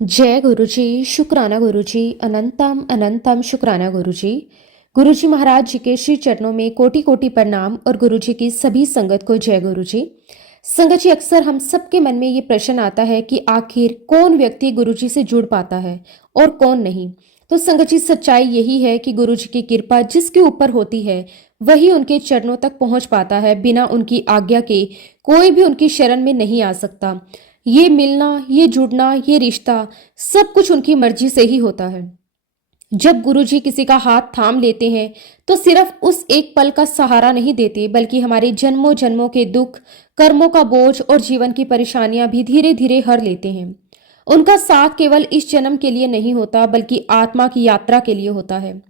जय गुरुजी, शुक्राना गुरुजी, अनंतम अनंतम शुक्राना गुरुजी। गुरुजी महाराज जी के श्री चरणों में कोटि कोटि प्रणाम और गुरुजी की सभी संगत को जय गुरुजी। संगत जी, अक्सर हम सबके मन में ये प्रश्न आता है कि आखिर कौन व्यक्ति गुरुजी से जुड़ पाता है और कौन नहीं। तो संगत जी, सच्चाई यही है कि गुरुजी की कृपा जिसके ऊपर होती है वही उनके चरणों तक पहुंच पाता है। बिना उनकी आज्ञा के कोई भी उनकी शरण में नहीं आ सकता। ये मिलना, ये जुड़ना, ये रिश्ता सब कुछ उनकी मर्जी से ही होता है। जब गुरुजी किसी का हाथ थाम लेते हैं तो सिर्फ उस एक पल का सहारा नहीं देते, बल्कि हमारे जन्मों जन्मों के दुख, कर्मों का बोझ और जीवन की परेशानियां भी धीरे धीरे हर लेते हैं। उनका साथ केवल इस जन्म के लिए नहीं होता, बल्कि आत्मा की यात्रा के लिए होता है।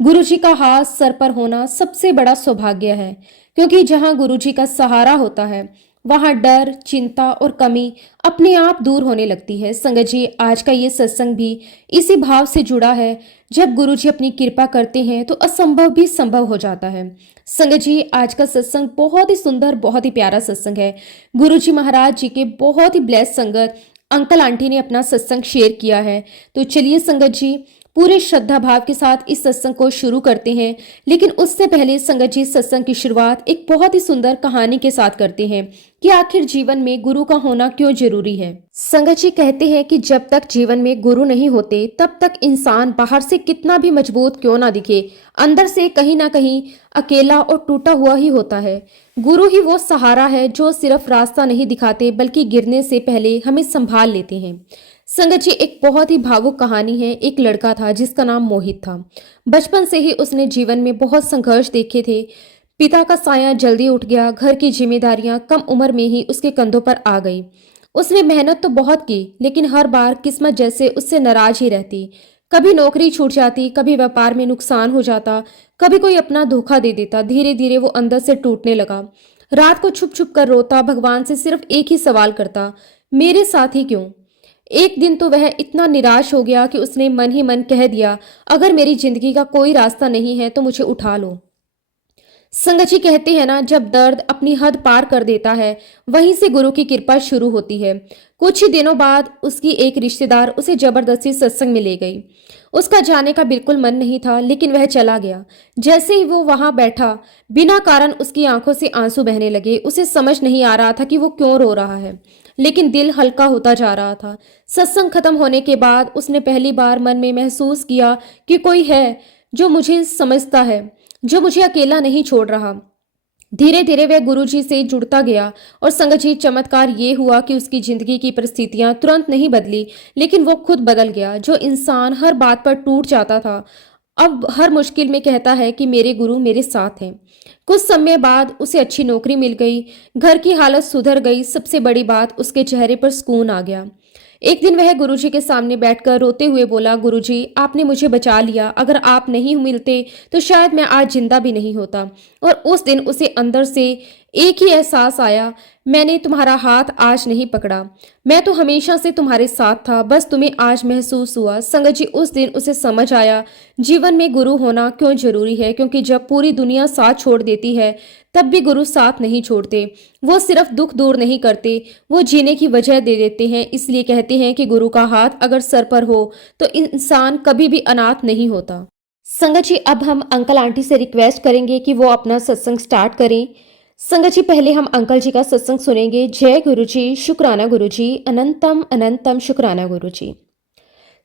गुरुजी का हाथ सर पर होना सबसे बड़ा सौभाग्य है, क्योंकि जहां गुरुजी का सहारा होता है वहां डर, चिंता और कमी अपने आप दूर होने लगती है। संगत जी, आज का ये सत्संग भी इसी भाव से जुड़ा है। जब गुरुजी अपनी कृपा करते हैं तो असंभव भी संभव हो जाता है। संगत जी, आज का सत्संग बहुत ही सुंदर, बहुत ही प्यारा सत्संग है। गुरुजी महाराज जी के बहुत ही ब्लेस संगत अंकल आंटी ने अपना सत्संग शेयर किया है। तो चलिए संगत जी, पूरे श्रद्धा भाव के साथ इस सत्संग को शुरू करते हैं। लेकिन उससे पहले संगत जी, सत्संग की शुरुआत एक बहुत ही सुंदर कहानी के साथ करते हैं कि आखिर जीवन में गुरु का होना क्यों जरूरी है। संगत जी कहते हैं कि जब तक जीवन में गुरु नहीं होते तब तक इंसान बाहर से कितना भी मजबूत क्यों ना दिखे, अंदर से कहीं ना कहीं अकेला और टूटा हुआ ही होता है। गुरु ही वो सहारा है जो सिर्फ रास्ता नहीं दिखाते, बल्कि गिरने से पहले हमें संभाल लेते हैं। संगत जी, एक बहुत ही भावुक कहानी है। एक लड़का था जिसका नाम मोहित था। बचपन से ही उसने जीवन में बहुत संघर्ष देखे थे। पिता का साया जल्दी उठ गया, घर की जिम्मेदारियां कम उम्र में ही उसके कंधों पर आ गई। उसने मेहनत तो बहुत की, लेकिन हर बार किस्मत जैसे उससे नाराज ही रहती। कभी नौकरी छूट जाती, कभी व्यापार में नुकसान हो जाता, कभी कोई अपना धोखा दे देता। धीरे धीरे वो अंदर से टूटने लगा। रात को छुप छुप कर रोता, भगवान से सिर्फ एक ही सवाल करता, मेरे साथ ही क्यों। एक दिन तो वह इतना निराश हो गया कि उसने मन ही मन कह दिया, अगर मेरी जिंदगी का कोई रास्ता नहीं है तो मुझे उठा लो। संगत जी कहते हैं ना, जब दर्द अपनी हद पार कर देता है वहीं से गुरु की कृपा शुरू होती है। कुछ ही दिनों बाद उसकी एक रिश्तेदार उसे जबरदस्ती सत्संग में ले गई। उसका जाने का बिल्कुल मन नहीं था, लेकिन वह चला गया। जैसे ही वो वहां बैठा, बिना कारण उसकी आंखों से आंसू बहने लगे। उसे समझ नहीं आ रहा था कि वो क्यों रो रहा है, लेकिन दिल हल्का होता जा रहा था। सत्संग खत्म होने के बाद उसने पहली बार मन में महसूस किया कि कोई है जो मुझे समझता है, जो मुझे अकेला नहीं छोड़ रहा। धीरे धीरे वह गुरुजी से जुड़ता गया और संगत जी, चमत्कार ये हुआ कि उसकी जिंदगी की परिस्थितियां तुरंत नहीं बदली, लेकिन वो खुद बदल गया। जो इंसान हर बात पर टूट जाता था, अब हर मुश्किल में कहता है कि मेरे गुरु मेरे साथ हैं। कुछ समय बाद उसे अच्छी नौकरी मिल गई, घर की हालत सुधर गई। सबसे बड़ी बात, उसके चेहरे पर सुकून आ गया। एक दिन वह गुरुजी के सामने बैठकर रोते हुए बोला, गुरुजी, आपने मुझे बचा लिया। अगर आप नहीं मिलते तो शायद मैं आज जिंदा भी नहीं होता। और उस दिन उसे अंदर से एक ही एहसास आया, मैंने तुम्हारा हाथ आज नहीं पकड़ा, मैं तो हमेशा से तुम्हारे साथ था, बस तुम्हें आज महसूस हुआ। संगत जी, उस दिन उसे समझ आया जीवन में गुरु होना क्यों जरूरी है। क्योंकि जब पूरी दुनिया साथ छोड़ देती है तब भी गुरु साथ नहीं छोड़ते। वो सिर्फ दुख दूर नहीं करते, वो जीने की वजह दे देते हैं। इसलिए कहते हैं कि गुरु का हाथ अगर सर पर हो तो इंसान कभी भी अनाथ नहीं होता। संगत जी, अब हम अंकल आंटी से रिक्वेस्ट करेंगे कि वो अपना सत्संग स्टार्ट करें। संगत जी, पहले हम अंकल जी का सत्संग सुनेंगे। जय गुरु जी, शुक्राना गुरु जी, अनंतम अनंतम शुक्राना गुरु जी।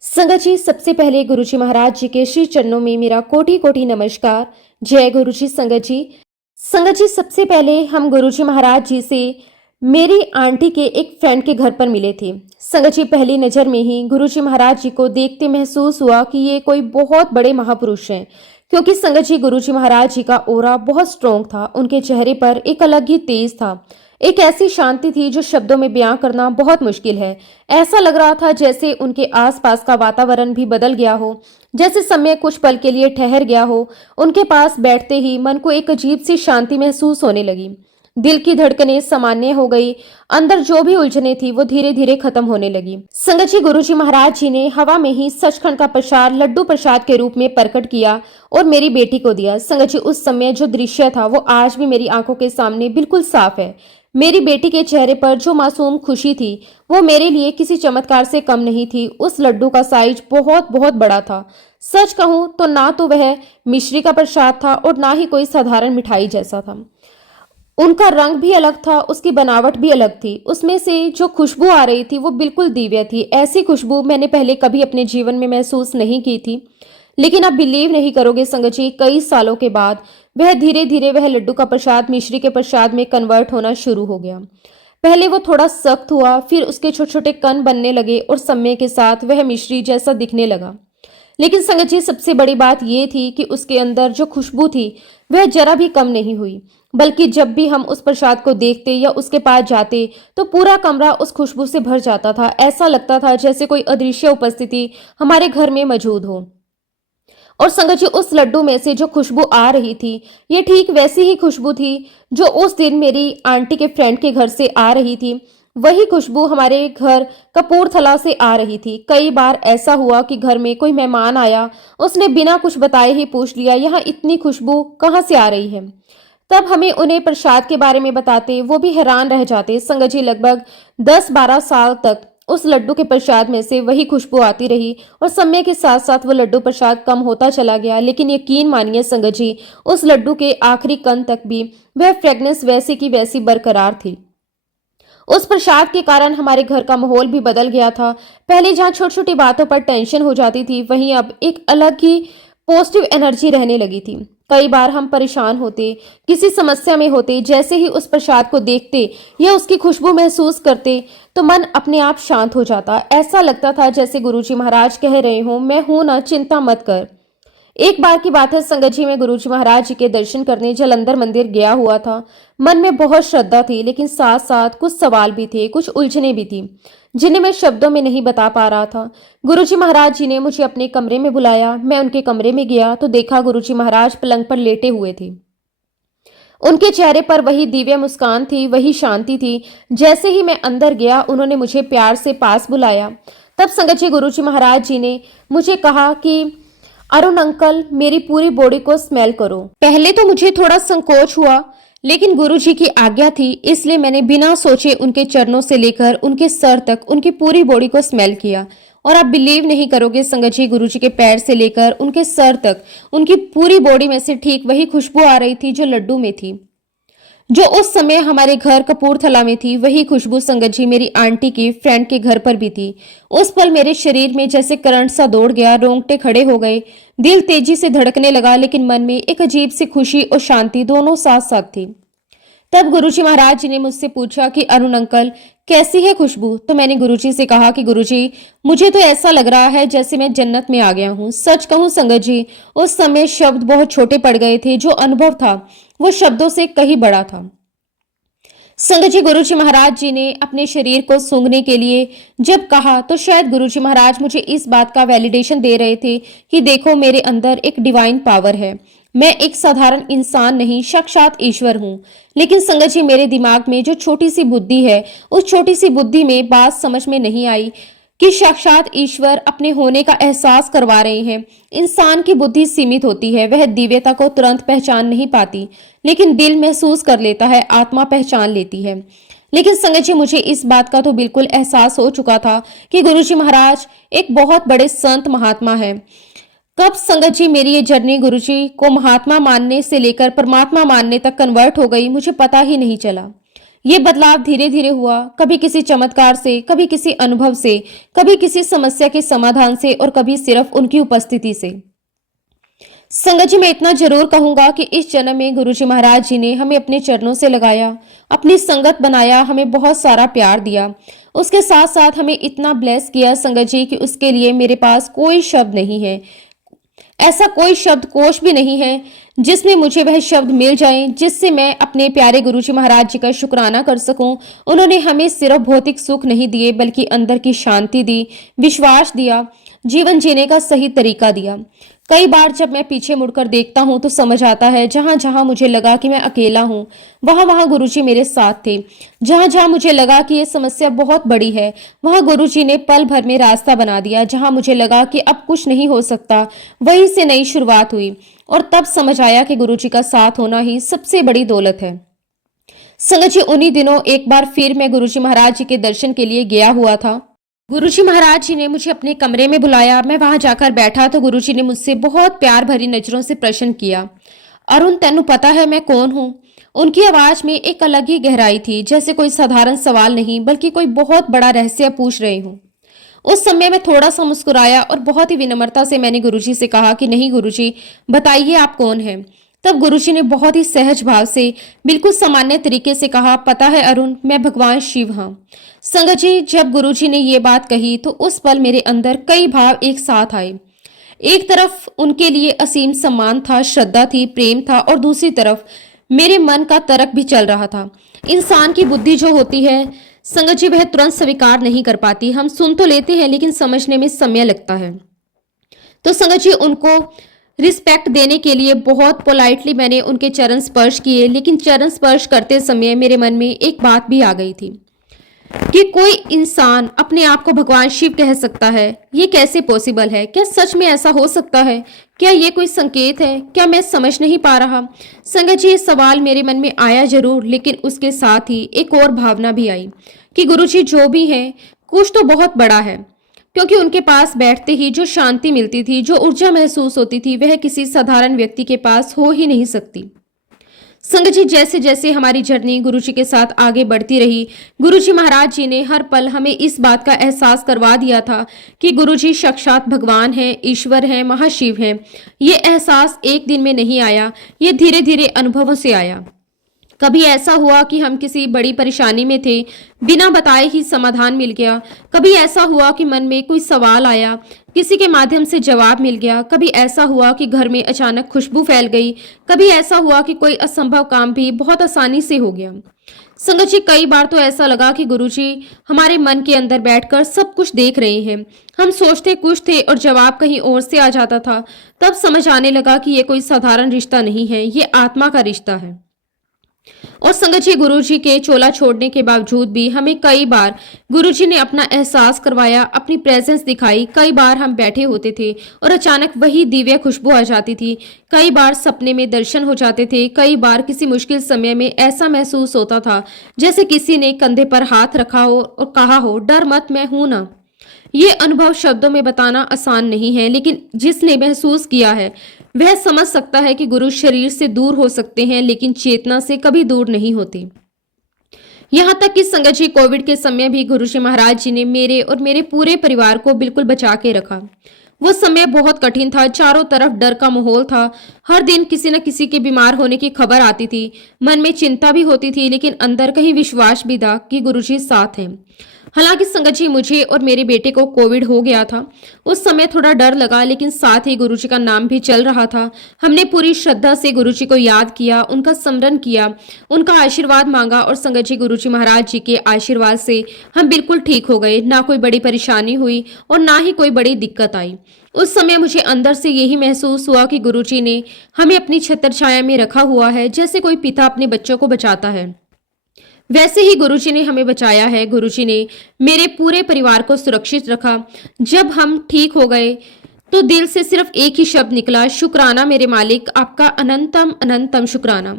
संगत जी, सबसे पहले गुरु जी महाराज जी के श्री चरणों में मेरा कोटि कोटि नमस्कार। जय गुरु जी। संगत जी, सबसे पहले हम गुरु जी महाराज जी से मेरी आंटी के एक फ्रेंड के घर पर मिले थे। संगत जी, पहली नजर में ही गुरु जी महाराज जी को देखते महसूस हुआ कि ये कोई बहुत बड़े महापुरुष हैं। क्योंकि संगत जी, गुरु जी महाराज जी का ओरा बहुत स्ट्रॉन्ग था। उनके चेहरे पर एक अलग ही तेज था, एक ऐसी शांति थी जो शब्दों में बयां करना बहुत मुश्किल है। ऐसा लग रहा था जैसे उनके आसपास का वातावरण भी बदल गया हो, जैसे समय कुछ पल के लिए ठहर गया हो। उनके पास बैठते ही मन को एक अजीब सी शांति महसूस होने लगी। दिल की धड़कनें सामान्य हो गई। अंदर जो भी उलझने थी वो धीरे धीरे खत्म होने लगी। संगत जी, गुरुजी महाराज जी ने हवा में ही सचखंड का प्रसाद लड्डू प्रसाद के रूप में प्रकट किया और मेरी बेटी को दिया। संगत जी, उस समय जो दृश्य था वो आज भी मेरी आंखों के सामने बिल्कुल साफ है। मेरी बेटी के चेहरे पर जो मासूम खुशी थी वो मेरे लिए किसी चमत्कार से कम नहीं थी। उस लड्डू का साइज बहुत बहुत बड़ा था। सच कहूं तो ना तो वह मिश्री का प्रसाद था और ना ही कोई साधारण मिठाई जैसा था। उनका रंग भी अलग था, उसकी बनावट भी अलग थी। उसमें से जो खुशबू आ रही थी वो बिल्कुल दिव्य थी। ऐसी खुशबू मैंने पहले कभी अपने जीवन में महसूस नहीं की थी। लेकिन आप बिलीव नहीं करोगे संगत जी, कई सालों के बाद वह धीरे धीरे वह लड्डू का प्रसाद मिश्री के प्रसाद में कन्वर्ट होना शुरू हो गया। पहले वो थोड़ा सख्त हुआ, फिर उसके छोटे छोटे कण बनने लगे और समय के साथ वह मिश्री जैसा दिखने लगा। लेकिन संगत जी, सबसे बड़ी बात यह थी कि उसके अंदर जो खुशबू थी वह जरा भी कम नहीं हुई, बल्कि जब भी हम उस प्रसाद को देखते या उसके पास जाते तो पूरा कमरा उस खुशबू से भर जाता था। ऐसा लगता था जैसे कोई अदृश्य उपस्थिति हमारे घर में मौजूद हो। और संगत जी, उस लड्डू में से जो खुशबू आ रही थी ये ठीक वैसी ही खुशबू थी जो उस दिन मेरी आंटी के फ्रेंड के घर से आ रही थी। वही खुशबू हमारे घर कपूरथला से आ रही थी। कई बार ऐसा हुआ कि घर में कोई मेहमान आया, उसने बिना कुछ बताए ही पूछ लिया, यहाँ इतनी खुशबू कहाँ से आ रही है। तब हमें उन्हें प्रसाद के बारे में बताते, वो भी हैरान रह जाते। संगत जी, लगभग 10-12 साल तक उस लड्डू के प्रसाद में से वही खुशबू आती रही और समय के साथ साथ वो लड्डू प्रसाद कम होता चला गया। लेकिन यकीन मानिए संगत जी, उस लड्डू के आखिरी कण तक भी वह फ्रेगनेंस वैसी की वैसी बरकरार थी। उस प्रसाद के कारण हमारे घर का माहौल भी बदल गया था। पहले जहाँ छोटी छोटी बातों पर टेंशन हो जाती थी, वहीं अब एक अलग ही पॉजिटिव एनर्जी रहने लगी थी। कई बार हम परेशान होते, किसी समस्या में होते, जैसे ही उस प्रसाद को देखते या उसकी खुशबू महसूस करते तो मन अपने आप शांत हो जाता। ऐसा लगता था जैसे गुरुजी महाराज कह रहे हों, मैं हूं ना, चिंता मत कर। एक बार की बात है संगत जी, मैं गुरुजी महाराज जी के दर्शन करने जालंधर मंदिर गया हुआ था। मन में बहुत श्रद्धा थी, लेकिन साथ साथ कुछ सवाल भी थे, कुछ उलझने भी थी जिन्हें मैं शब्दों में नहीं बता पा रहा था। गुरुजी महाराज जी ने मुझे अपने कमरे में बुलाया। मैं उनके कमरे में गया तो देखा गुरुजी महाराज पलंग पर लेटे हुए थे। उनके चेहरे पर वही दिव्य मुस्कान थी, वही शांति थी। जैसे ही मैं अंदर गया उन्होंने मुझे प्यार से पास बुलाया। तब संगत जी, गुरुजी महाराज जी ने मुझे कहा कि अरुण अंकल, मेरी पूरी बॉडी को स्मेल करो। पहले तो मुझे थोड़ा संकोच हुआ, लेकिन गुरुजी की आज्ञा थी, इसलिए मैंने बिना सोचे उनके चरणों से लेकर उनके सर तक उनकी पूरी बॉडी को स्मेल किया। और आप बिलीव नहीं करोगे संगत जी, गुरुजी के पैर से लेकर उनके सर तक उनकी पूरी बॉडी में से ठीक वही खुशबू आ रही थी जो लड्डू में थी, जो उस समय हमारे घर कपूरथला में थी। वही खुशबू संगत जी मेरी आंटी की फ्रेंड के घर पर भी थी। उस पल मेरे शरीर में जैसे करंट सा दौड़ गया, रोंगटे खड़े हो गए, दिल तेजी से धड़कने लगा, लेकिन मन में एक अजीब सी खुशी और शांति दोनों साथ साथ थी। तब गुरुजी महाराज जी ने मुझसे पूछा कि अरुण अंकल, कैसी है खुशबू? तो मैंने गुरुजी से कहा कि गुरुजी, मुझे तो ऐसा लग रहा है जैसे मैं जन्नत में आ गया हूँ। सच कहूँ संगत जी, उस समय शब्द बहुत छोटे पड़ गए थे। जो अनुभव था वो शब्दों से कहीं बड़ा था। संगत जी, गुरुजी महाराज जी ने अपने शरीर को सूंघने के लिए जब कहा तो शायद गुरुजी महाराज मुझे इस बात का वैलिडेशन दे रहे थे कि देखो, मेरे अंदर एक डिवाइन पावर है। मैं एक साधारण इंसान नहीं, साक्षात ईश्वर हूँ। लेकिन संगत जी, मेरे दिमाग में जो छोटी सी बुद्धि है, उस छोटी सी बुद्धि में बात समझ में नहीं आई कि साक्षात ईश्वर अपने होने का एहसास करवा रहे हैं। इंसान की बुद्धि सीमित होती है, वह दिव्यता को तुरंत पहचान नहीं पाती, लेकिन दिल महसूस कर लेता है, आत्मा पहचान लेती है। लेकिन संगत जी, मुझे इस बात का तो बिल्कुल एहसास हो चुका था कि गुरुजी महाराज एक बहुत बड़े संत महात्मा है। कब संगत जी मेरी ये जर्नी गुरुजी को महात्मा मानने से लेकर परमात्मा मानने तक कन्वर्ट हो गई, मुझे पता ही नहीं चला। ये बदलाव धीरे धीरे हुआ, कभी किसी चमत्कार से, कभी किसी अनुभव से, कभी किसी समस्या के समाधान से और कभी सिर्फ उनकी उपस्थिति से। संगत जी, मैं इतना जरूर कहूंगा कि इस जन्म में गुरुजी महाराज जी ने हमें अपने चरणों से लगाया, अपनी संगत बनाया, हमें बहुत सारा प्यार दिया। उसके साथ साथ हमें इतना ब्लेस किया संगत जी कि उसके लिए मेरे पास कोई शब्द नहीं है। ऐसा कोई शब्द कोश भी नहीं है जिसमें मुझे वह शब्द मिल जाएं जिससे मैं अपने प्यारे गुरुजी महाराज जी का शुक्राना कर सकूं। उन्होंने हमें सिर्फ भौतिक सुख नहीं दिए, बल्कि अंदर की शांति दी, विश्वास दिया, जीवन जीने का सही तरीका दिया। कई बार जब मैं पीछे मुड़कर देखता हूँ तो समझ आता है जहां जहां मुझे लगा कि मैं अकेला हूँ, वहां वहां गुरुजी मेरे साथ थे। जहां जहां मुझे लगा कि ये समस्या बहुत बड़ी है, वहां गुरुजी ने पल भर में रास्ता बना दिया। जहां मुझे लगा कि अब कुछ नहीं हो सकता, वहीं से नई शुरुआत हुई और तब समझ आया कि गुरुजी का साथ होना ही सबसे बड़ी दौलत है। संगत जी, उन्हीं दिनों एक बार फिर मैं गुरुजी महाराज जी के दर्शन के लिए गया हुआ था। गुरुजी महाराज जी ने मुझे अपने कमरे में बुलाया। मैं वहां जाकर बैठा तो गुरुजी ने मुझसे बहुत प्यार भरी नजरों से प्रश्न किया, अरुण तेनू पता है मैं कौन हूं? उनकी आवाज में एक अलग ही गहराई थी, जैसे कोई साधारण सवाल नहीं बल्कि कोई बहुत बड़ा रहस्य पूछ रहे हूं। उस समय मैं थोड़ा सा मुस्कुराया और बहुत ही विनम्रता से मैंने गुरुजी से कहा कि नहीं गुरुजी, बताइए आप कौन हैं। तब गुरुजी ने बहुत ही सहज भाव से बिल्कुल सामान्य तरीके से कहा, पता है अरुण, मैं भगवान शिव हूं। संगत जी, जब गुरुजी ने ये बात कही तो उस पल मेरे अंदर कई भाव एक साथ आए। एक तरफ उनके लिए असीम सम्मान था, श्रद्धा थी, प्रेम था और दूसरी तरफ मेरे मन का तर्क भी चल रहा था। इंसान की बुद्धि जो होती है संगत जी, वह तुरंत स्वीकार नहीं कर पाती। हम सुन तो लेते हैं लेकिन समझने में समय लगता है। तो संगत जी, उनको रिस्पेक्ट देने के लिए बहुत पोलाइटली मैंने उनके चरण स्पर्श किए, लेकिन चरण स्पर्श करते समय मेरे मन में एक बात भी आ गई थी कि कोई इंसान अपने आप को भगवान शिव कह सकता है। ये कैसे पॉसिबल है? क्या सच में ऐसा हो सकता है? क्या ये कोई संकेत है? क्या मैं समझ नहीं पा रहा? संगत जी, ये सवाल मेरे मन में आया जरूर, लेकिन उसके साथ ही एक और भावना भी आई कि गुरुजी जो भी हैं, कुछ तो बहुत बड़ा है, क्योंकि उनके पास बैठते ही जो शांति मिलती थी, जो ऊर्जा महसूस होती थी, वह किसी साधारण व्यक्ति के पास हो ही नहीं सकती। संगत जी, जैसे जैसे हमारी जर्नी गुरुजी के साथ आगे बढ़ती रही, गुरुजी महाराज जी ने हर पल हमें इस बात का एहसास करवा दिया था कि गुरुजी साक्षात भगवान हैं, ईश्वर हैं, महाशिव हैं। ये एहसास एक दिन में नहीं आया, ये धीरे धीरे अनुभवों से आया। कभी ऐसा हुआ कि हम किसी बड़ी परेशानी में थे, बिना बताए ही समाधान मिल गया। कभी ऐसा हुआ कि मन में कोई सवाल आया, किसी के माध्यम से जवाब मिल गया। कभी ऐसा हुआ कि घर में अचानक खुशबू फैल गई। कभी ऐसा हुआ कि कोई असंभव काम भी बहुत आसानी से हो गया। संगत जी, कई बार तो ऐसा लगा कि गुरुजी हमारे मन के अंदर बैठकर सब कुछ देख रहे हैं। हम सोचते कुछ थे और जवाब कहीं और से आ जाता था। तब समझ आने लगा कि ये कोई साधारण रिश्ता नहीं है, ये आत्मा का रिश्ता है। और संगत जी, गुरुजी के चोला छोड़ने के बावजूद भी हमें कई बार गुरुजी ने अपना एहसास करवाया, अपनी प्रेजेंस दिखाई। कई बार हम बैठे होते थे और अचानक वही दिव्य खुशबू आ जाती थी। कई बार सपने में दर्शन हो जाते थे। कई बार किसी मुश्किल समय में ऐसा महसूस होता था जैसे किसी ने कंधे पर हाथ रखा हो और कहा हो, डर मत, मैं हूं ना। ये अनुभव शब्दों में बताना आसान नहीं है, लेकिन जिसने महसूस किया है वह समझ सकता है कि गुरु शरीर से दूर हो सकते हैं लेकिन चेतना से कभी दूर नहीं होते। यहाँ तक कि संगत जी, कोविड के समय भी गुरुजी महाराज जी ने मेरे और मेरे पूरे परिवार को बिल्कुल बचा के रखा। वो समय बहुत कठिन था, चारों तरफ डर का माहौल था। हर दिन किसी न किसी के बीमार होने की खबर आती थी। मन में चिंता भी होती थी, लेकिन अंदर कहीं विश्वास भी था कि गुरुजी साथ हैं। हालांकि संगत जी, मुझे और मेरे बेटे को कोविड हो गया था। उस समय थोड़ा डर लगा, लेकिन साथ ही गुरुजी का नाम भी चल रहा था। हमने पूरी श्रद्धा से गुरुजी को याद किया, उनका स्मरण किया, उनका आशीर्वाद मांगा और संगत जी, गुरुजी महाराज जी के आशीर्वाद से हम बिल्कुल ठीक हो गए। ना कोई बड़ी परेशानी हुई और ना ही कोई बड़ी दिक्कत आई। उस समय मुझे अंदर से यही महसूस हुआ कि गुरुजी ने हमें अपनी छत्र छाया में रखा हुआ है। जैसे कोई पिता अपने बच्चों को बचाता है, वैसे ही गुरुजी ने हमें बचाया है। गुरुजी ने मेरे पूरे परिवार को सुरक्षित रखा। जब हम ठीक हो गए तो दिल से सिर्फ एक ही शब्द निकला, शुक्राना मेरे मालिक, आपका अनंतम अनंतम शुक्राना।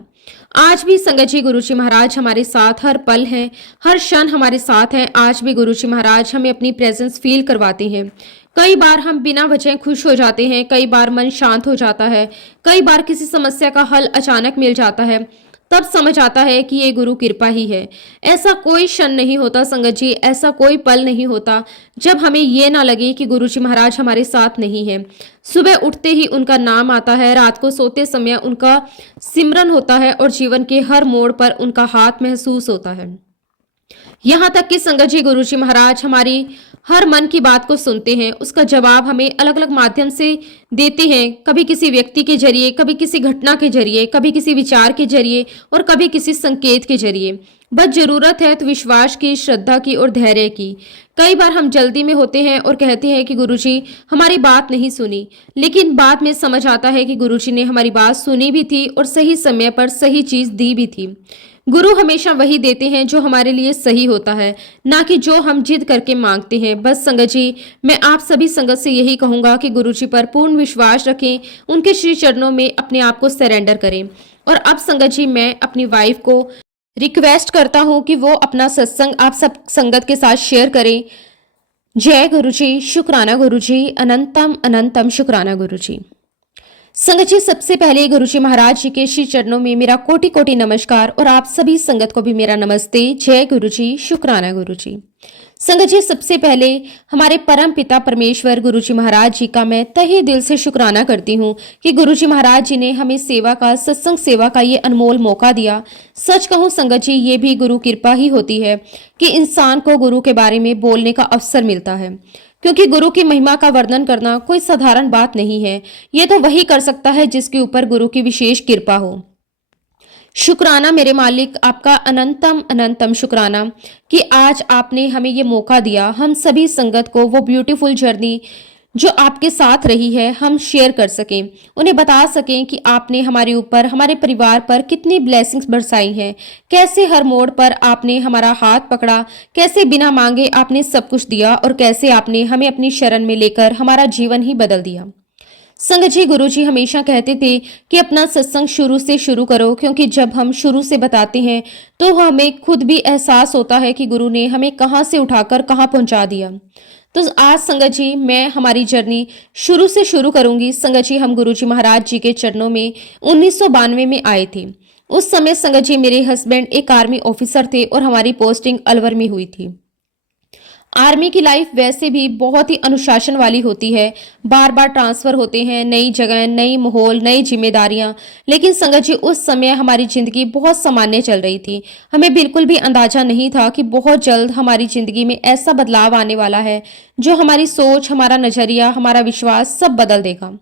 आज भी संगत जी, गुरुजी महाराज हमारे साथ हर पल हैं, हर क्षण हमारे साथ हैं। आज भी गुरुजी महाराज हमें अपनी प्रेजेंस फील करवाते हैं। कई बार हम बिना वजह खुश हो जाते हैं, कई बार मन शांत हो जाता है, कई बार किसी समस्या का हल अचानक मिल जाता है। तब समझ आता है कि ये गुरु कृपा ही है। ऐसा कोई क्षण नहीं होता संगत जी, ऐसा कोई पल नहीं होता जब हमें ये ना लगे कि गुरुजी महाराज हमारे साथ नहीं है। सुबह उठते ही उनका नाम आता है, रात को सोते समय उनका सिमरन होता है और जीवन के हर मोड़ पर उनका हाथ महसूस होता है। यहाँ तक कि संगत जी, गुरुजी महाराज हमारी हर मन की बात को सुनते हैं, उसका जवाब हमें अलग अलग माध्यम से देते हैं। कभी किसी व्यक्ति के जरिए, कभी किसी घटना के जरिए, कभी किसी विचार के जरिए और कभी किसी संकेत के जरिए। बस जरूरत है तो विश्वास की, श्रद्धा की और धैर्य की। कई बार हम जल्दी में होते हैं और कहते हैं कि गुरुजी हमारी बात नहीं सुनी, लेकिन बाद में समझ आता है कि गुरुजी ने हमारी बात सुनी भी थी और सही समय पर सही चीज दी भी थी। गुरु हमेशा वही देते हैं जो हमारे लिए सही होता है, ना कि जो हम जिद करके मांगते हैं। बस संगत जी, मैं आप सभी संगत से यही कहूंगा कि गुरुजी पर पूर्ण विश्वास रखें, उनके श्री चरणों में अपने आप को सरेंडर करें। और अब संगत जी, मैं अपनी वाइफ को रिक्वेस्ट करता हूं कि वो अपना सत्संग आप सब संगत के साथ शेयर करें। जय गुरुजी, शुक्राना गुरुजी, अनंतम अनंतम शुक्राना गुरुजी। संगत जी, सबसे पहले गुरुजी महाराज जी के श्री चरणों में मेरा कोटि कोटि नमस्कार और आप सभी संगत को भी मेरा नमस्ते। जय गुरुजी, शुक्राना गुरुजी। संगत जी, सबसे पहले हमारे परम पिता परमेश्वर गुरुजी महाराज जी का मैं तहे दिल से शुक्राना करती हूँ कि गुरुजी महाराज जी ने हमें सेवा का, सत्संग सेवा का ये अनमोल मौका दिया। सच कहूँ संगत जी, ये भी गुरु कृपा ही होती है कि इंसान को गुरु के बारे में बोलने का अवसर मिलता है, क्योंकि गुरु की महिमा का वर्णन करना कोई साधारण बात नहीं है। ये तो वही कर सकता है जिसके ऊपर गुरु की विशेष कृपा हो। शुक्राना मेरे मालिक, आपका अनंतम अनंतम शुक्राना कि आज आपने हमें ये मौका दिया, हम सभी संगत को वो ब्यूटीफुल जर्नी जो आपके साथ रही है हम शेयर कर सकें, उन्हें बता सकें कि आपने हमारे ऊपर, हमारे परिवार पर कितनी ब्लेसिंग्स बरसाई हैं, कैसे हर मोड़ पर आपने हमारा हाथ पकड़ा, कैसे बिना मांगे आपने सब कुछ दिया और कैसे आपने हमें अपनी शरण में लेकर हमारा जीवन ही बदल दिया। संगत जी, गुरु जी हमेशा कहते थे कि अपना सत्संग शुरू से शुरू करो, क्योंकि जब हम शुरू से बताते हैं तो हमें खुद भी एहसास होता है कि गुरु ने हमें कहाँ से उठाकर कहाँ पहुंचा दिया। तो आज संगत जी, मैं हमारी जर्नी शुरू से शुरू करूंगी। संगत जी, हम गुरु जी महाराज जी के चरणों में 1992 में आए थे। उस समय संगत जी, मेरे हस्बैंड एक आर्मी ऑफिसर थे और हमारी पोस्टिंग अलवर में हुई थी। आर्मी की लाइफ वैसे भी बहुत ही अनुशासन वाली होती है, बार बार ट्रांसफर होते हैं, नई जगह, नई माहौल, नई जिम्मेदारियां। लेकिन संगत जी, उस समय हमारी जिंदगी बहुत सामान्य चल रही थी। हमें बिल्कुल भी अंदाजा नहीं था कि बहुत जल्द हमारी जिंदगी में ऐसा बदलाव आने वाला है जो हमारी सोच, हमारा नजरिया, हमारा विश्वास सब बदल देगा।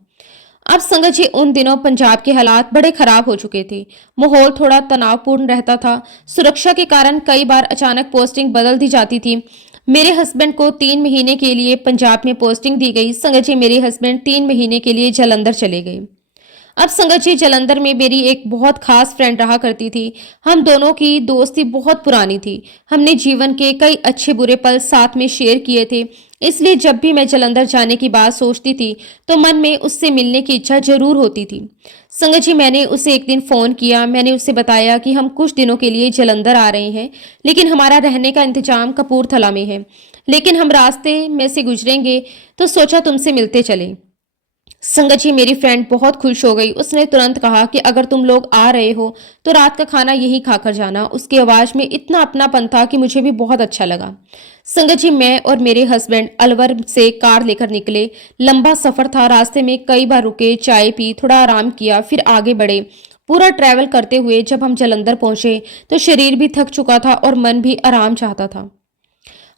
अब संगत जी, उन दिनों पंजाब के हालात बड़े खराब हो चुके थे। माहौल थोड़ा तनावपूर्ण रहता था। सुरक्षा के कारण कई बार अचानक पोस्टिंग बदल दी जाती थी। मेरे हस्बैंड को 3 महीने के लिए पंजाब में पोस्टिंग दी गई। संगत जी, मेरे हस्बैंड 3 महीने के लिए जालंधर चले गए। अब संगत जी, जालंधर में मेरी एक बहुत खास फ्रेंड रहा करती थी। हम दोनों की दोस्ती बहुत पुरानी थी। हमने जीवन के कई अच्छे बुरे पल साथ में शेयर किए थे। इसलिए जब भी मैं जालंधर जाने की बात सोचती थी तो मन में उससे मिलने की इच्छा जरूर होती थी। संगत जी, मैंने उसे एक दिन फोन किया। मैंने उससे बताया कि हम कुछ दिनों के लिए जालंधर आ रहे हैं, लेकिन हमारा रहने का इंतजाम कपूरथला में है, लेकिन हम रास्ते में से गुजरेंगे तो सोचा तुमसे मिलते चले। संगत जी, मेरी फ्रेंड बहुत खुश हो गई। उसने तुरंत कहा कि अगर तुम लोग आ रहे हो तो रात का खाना यहीं खाकर जाना। उसकी आवाज में इतना अपनापन था कि मुझे भी बहुत अच्छा लगा। संगत जी, मैं और मेरे हस्बैंड अलवर से कार लेकर निकले। लंबा सफर था, रास्ते में कई बार रुके, चाय पी, थोड़ा आराम किया, फिर आगे बढ़े। पूरा ट्रैवल करते हुए जब हम जालंधर पहुंचे तो शरीर भी थक चुका था और मन भी आराम चाहता था।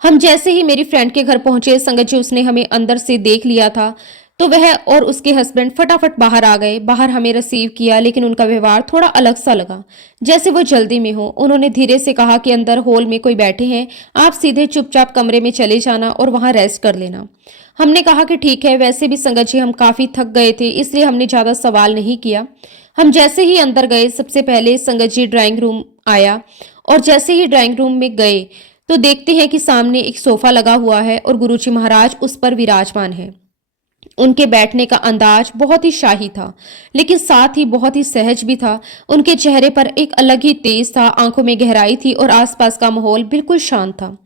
हम जैसे ही मेरी फ्रेंड के घर पहुंचे, संगत जी, उसने हमें अंदर से देख लिया था तो वह और उसके हस्बैंड फटाफट बाहर आ गए। बाहर हमें रिसीव किया, लेकिन उनका व्यवहार थोड़ा अलग सा लगा, जैसे वो जल्दी में हो। उन्होंने धीरे से कहा कि अंदर हॉल में कोई बैठे हैं, आप सीधे चुपचाप कमरे में चले जाना और वहां रेस्ट कर लेना। हमने कहा कि ठीक है। वैसे भी संगत जी, हम काफी थक गए थे, इसलिए हमने ज्यादा सवाल नहीं किया। हम जैसे ही अंदर गए, सबसे पहले संगत जी ड्राइंग रूम आया और जैसे ही ड्राइंग रूम में गए तो देखते हैं कि सामने एक सोफा लगा हुआ है और गुरुजी महाराज उस पर विराजमान है। उनके बैठने का अंदाज बहुत ही शाही था, लेकिन साथ ही बहुत ही सहज भी था। उनके चेहरे पर एक अलग ही तेज था, आंखों में गहराई थी और आसपास का माहौल बिल्कुल शांत था।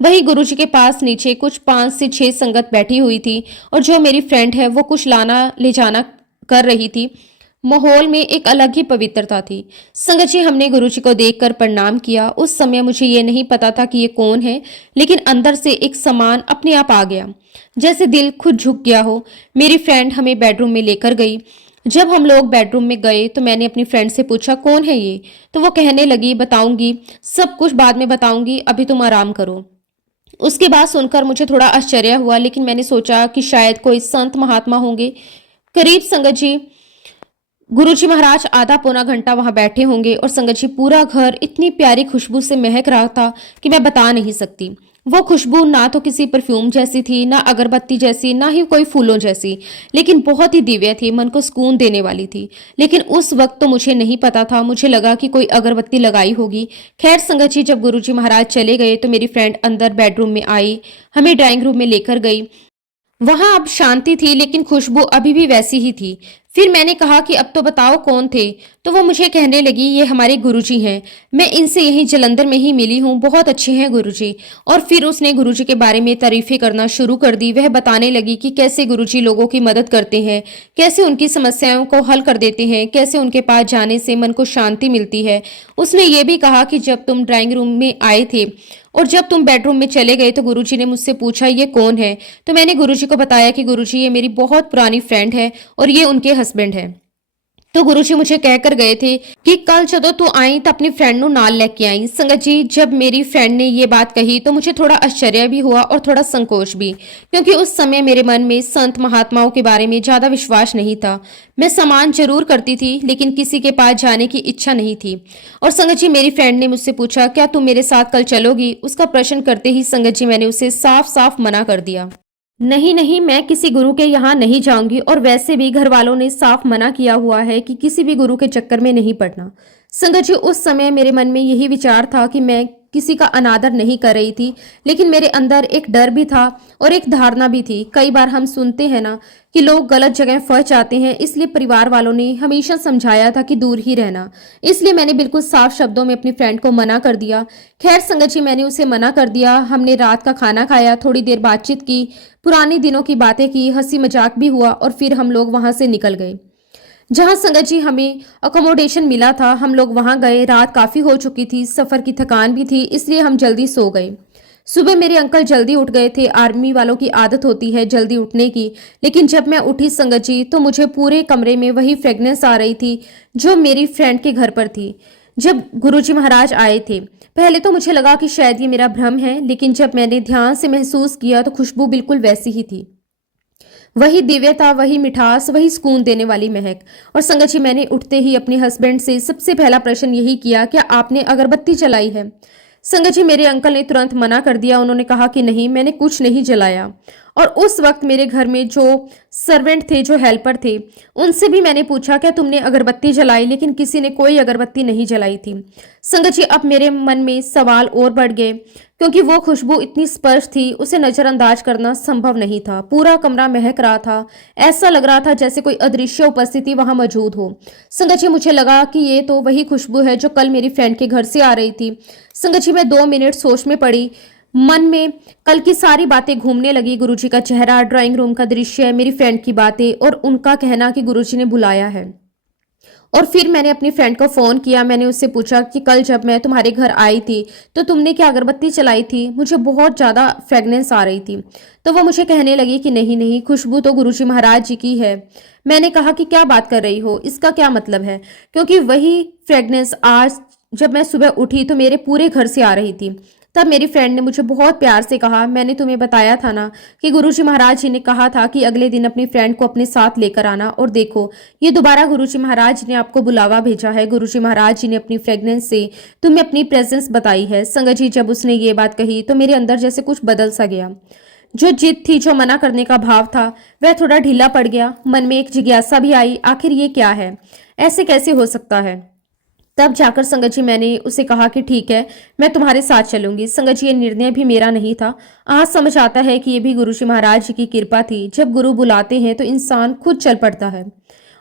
वही गुरुजी के पास नीचे कुछ 5 से 6 संगत बैठी हुई थी और जो मेरी फ्रेंड है वो कुछ लाना ले जाना कर रही थी। माहौल में एक अलग ही पवित्रता थी। संगत जी, हमने गुरुजी को देखकर प्रणाम किया। उस समय मुझे ये नहीं पता था कि ये कौन है, लेकिन अंदर से एक समान अपने आप आ गया, जैसे दिल खुद झुक गया हो। मेरी फ्रेंड हमें बेडरूम में लेकर गई। जब हम लोग बेडरूम में गए तो मैंने अपनी फ्रेंड से पूछा, कौन है ये? तो वो कहने लगी, बताऊंगी, सब कुछ बाद में बताऊंगी, अभी तुम आराम करो। उसकी बात सुनकर मुझे थोड़ा आश्चर्य हुआ, लेकिन मैंने सोचा कि शायद कोई संत महात्मा होंगे। करीब संगत जी गुरुजी महाराज आधा पौना घंटा वहां बैठे होंगे और संगत जी पूरा घर इतनी प्यारी खुशबू से महक रहा था कि मैं बता नहीं सकती। वो खुशबू ना तो किसी परफ्यूम जैसी थी, ना अगरबत्ती जैसी, ना ही कोई फूलों जैसी, लेकिन बहुत ही दिव्य थी, मन को सुकून देने वाली थी। लेकिन उस वक्त तो मुझे नहीं पता था, मुझे लगा कि कोई अगरबत्ती लगाई होगी। खैर संगत जी, जब गुरुजी महाराज चले गए तो मेरी फ्रेंड अंदर बेडरूम में आई, हमें ड्राइंग रूम में लेकर गई। वहां अब शांति थी लेकिन खुशबू अभी भी वैसी ही थी। फिर मैंने कहा कि अब तो बताओ कौन थे, तो वो मुझे कहने लगी ये हमारे गुरुजी हैं, मैं इनसे यहीं जलंधर में ही मिली हूँ, बहुत अच्छे हैं गुरुजी। और फिर उसने गुरुजी के बारे में तारीफें करना शुरू कर दी। वह बताने लगी कि कैसे गुरुजी लोगों की मदद करते हैं, कैसे उनकी समस्याओं को हल कर देते हैं, कैसे उनके पास जाने से मन को शांति मिलती है। उसने ये भी कहा कि जब तुम ड्राइंग रूम में आए थे और जब तुम बेडरूम में चले गए तो गुरुजी ने मुझसे पूछा ये कौन है, तो मैंने गुरुजी को बताया कि गुरुजी ये मेरी बहुत पुरानी फ्रेंड है और ये उनके हस्बैंड है। तो गुरुजी मुझे कहकर गए थे कि कल जदों तू आई तो अपनी फ्रेंड नु नाल लेके आई। संगत जी, जब मेरी फ्रेंड ने ये बात कही तो मुझे थोड़ा आश्चर्य भी हुआ और थोड़ा संकोच भी, क्योंकि उस समय मेरे मन में संत महात्माओं के बारे में ज्यादा विश्वास नहीं था। मैं सम्मान जरूर करती थी लेकिन किसी के पास जाने की इच्छा नहीं थी। और संगत जी, मेरी फ्रेंड ने मुझसे पूछा क्या तुम मेरे साथ कल चलोगी। उसका प्रश्न करते ही संगत जी मैंने उसे साफ साफ मना कर दिया। नहीं नहीं, मैं किसी गुरु के यहाँ नहीं जाऊंगी, और वैसे भी घर वालों ने साफ मना किया हुआ है कि किसी भी गुरु के चक्कर में नहीं पड़ना। संगत जी, उस समय मेरे मन में यही विचार था कि मैं किसी का अनादर नहीं कर रही थी, लेकिन मेरे अंदर एक डर भी था और एक धारणा भी थी। कई बार हम सुनते हैं ना कि लोग गलत जगह फंस जाते हैं, इसलिए परिवार वालों ने हमेशा समझाया था कि दूर ही रहना। इसलिए मैंने बिल्कुल साफ शब्दों में अपनी फ्रेंड को मना कर दिया। खैर संगत जी, मैंने उसे मना कर दिया। हमने रात का खाना खाया, थोड़ी देर बातचीत की, पुराने दिनों की बातें की, हंसी मजाक भी हुआ और फिर हम लोग वहां से निकल गए। जहां संगत जी हमें अकोमोडेशन मिला था, हम लोग वहां गए। रात काफी हो चुकी थी, सफर की थकान भी थी, इसलिए हम जल्दी सो गए। सुबह मेरे अंकल जल्दी उठ गए थे। आर्मी वालों की आदत होती है जल्दी उठने की, लेकिन जब मैं उठी संगत जी तो मुझे पूरे कमरे में वही फ्रेगनेंस आ रही थी जो मेरी फ्रेंड के घर पर थी जब गुरुजी महाराज आए थे। पहले तो मुझे लगा कि शायद ये मेरा भ्रम है, लेकिन जब मैंने ध्यान से महसूस किया तो खुशबू बिल्कुल वैसी ही थी। वही दिव्यता, वही मिठास, वही सुकून देने वाली महक। और संगत जी, मैंने उठते ही अपने हस्बैंड से सबसे पहला प्रश्न यही किया, क्या आपने अगरबत्ती जलाई है। संगत जी, मेरे अंकल ने तुरंत मना कर दिया। उन्होंने कहा कि नहीं, मैंने कुछ नहीं जलाया। और उस वक्त मेरे घर में जो सर्वेंट थे, जो हेल्पर थे, उनसे भी मैंने पूछा क्या तुमने अगरबत्ती जलाई, लेकिन किसी ने कोई अगरबत्ती नहीं जलाई थी। संगत जी, अब मेरे मन में सवाल और बढ़ गए, क्योंकि वो खुशबू इतनी स्पष्ट थी, उसे नजरअंदाज करना संभव नहीं था। पूरा कमरा महक रहा था, ऐसा लग रहा था जैसे कोई अदृश्य उपस्थिति वहां मौजूद हो। संगत जी, मुझे लगा कि ये तो वही खुशबू है जो कल मेरी फ्रेंड के घर से आ रही थी। संगत जी, मैं 2 मिनट सोच में पड़ी। मन में कल की सारी बातें घूमने लगी। गुरुजी का चेहरा, ड्राइंग रूम का दृश्य, मेरी फ्रेंड की बातें और उनका कहना कि गुरुजी ने बुलाया है। और फिर मैंने अपनी फ्रेंड को फोन किया। मैंने उससे पूछा कि कल जब मैं तुम्हारे घर आई थी तो तुमने क्या अगरबत्ती चलाई थी, मुझे बहुत ज्यादा फ्रेगनेंस आ रही थी। तो वो मुझे कहने लगी कि नहीं नहीं, खुशबू तो गुरुजी महाराज जी की है। मैंने कहा कि क्या बात कर रही हो, इसका क्या मतलब है, क्योंकि वही फ्रेगनेंस आज जब मैं सुबह उठी तो मेरे पूरे घर से आ रही थी। तब मेरी फ्रेंड ने मुझे बहुत प्यार से कहा, मैंने तुम्हें बताया था ना कि गुरुजी महाराज जी ने कहा था कि अगले दिन अपनी फ्रेंड को अपने साथ लेकर आना, और देखो ये दोबारा गुरुजी महाराज जी ने आपको बुलावा भेजा है। गुरुजी महाराज जी ने अपनी फ्रेगनेंस से तुम्हें अपनी प्रेजेंस बताई है। संगत जी, जब उसने ये बात कही तो मेरे अंदर जैसे कुछ बदल सा गया। जो जिद थी, जो मना करने का भाव था, वह थोड़ा ढीला पड़ गया। मन में एक जिज्ञासा भी आई, आखिर ये क्या है, ऐसे कैसे हो सकता है। तब जाकर संगत जी मैंने उसे कहा कि ठीक है, मैं तुम्हारे साथ चलूंगी। संगत जी, ये निर्णय भी मेरा नहीं था। आज समझ आता है कि ये भी गुरुजी महाराज जी की कृपा थी। जब गुरु बुलाते हैं तो इंसान खुद चल पड़ता है।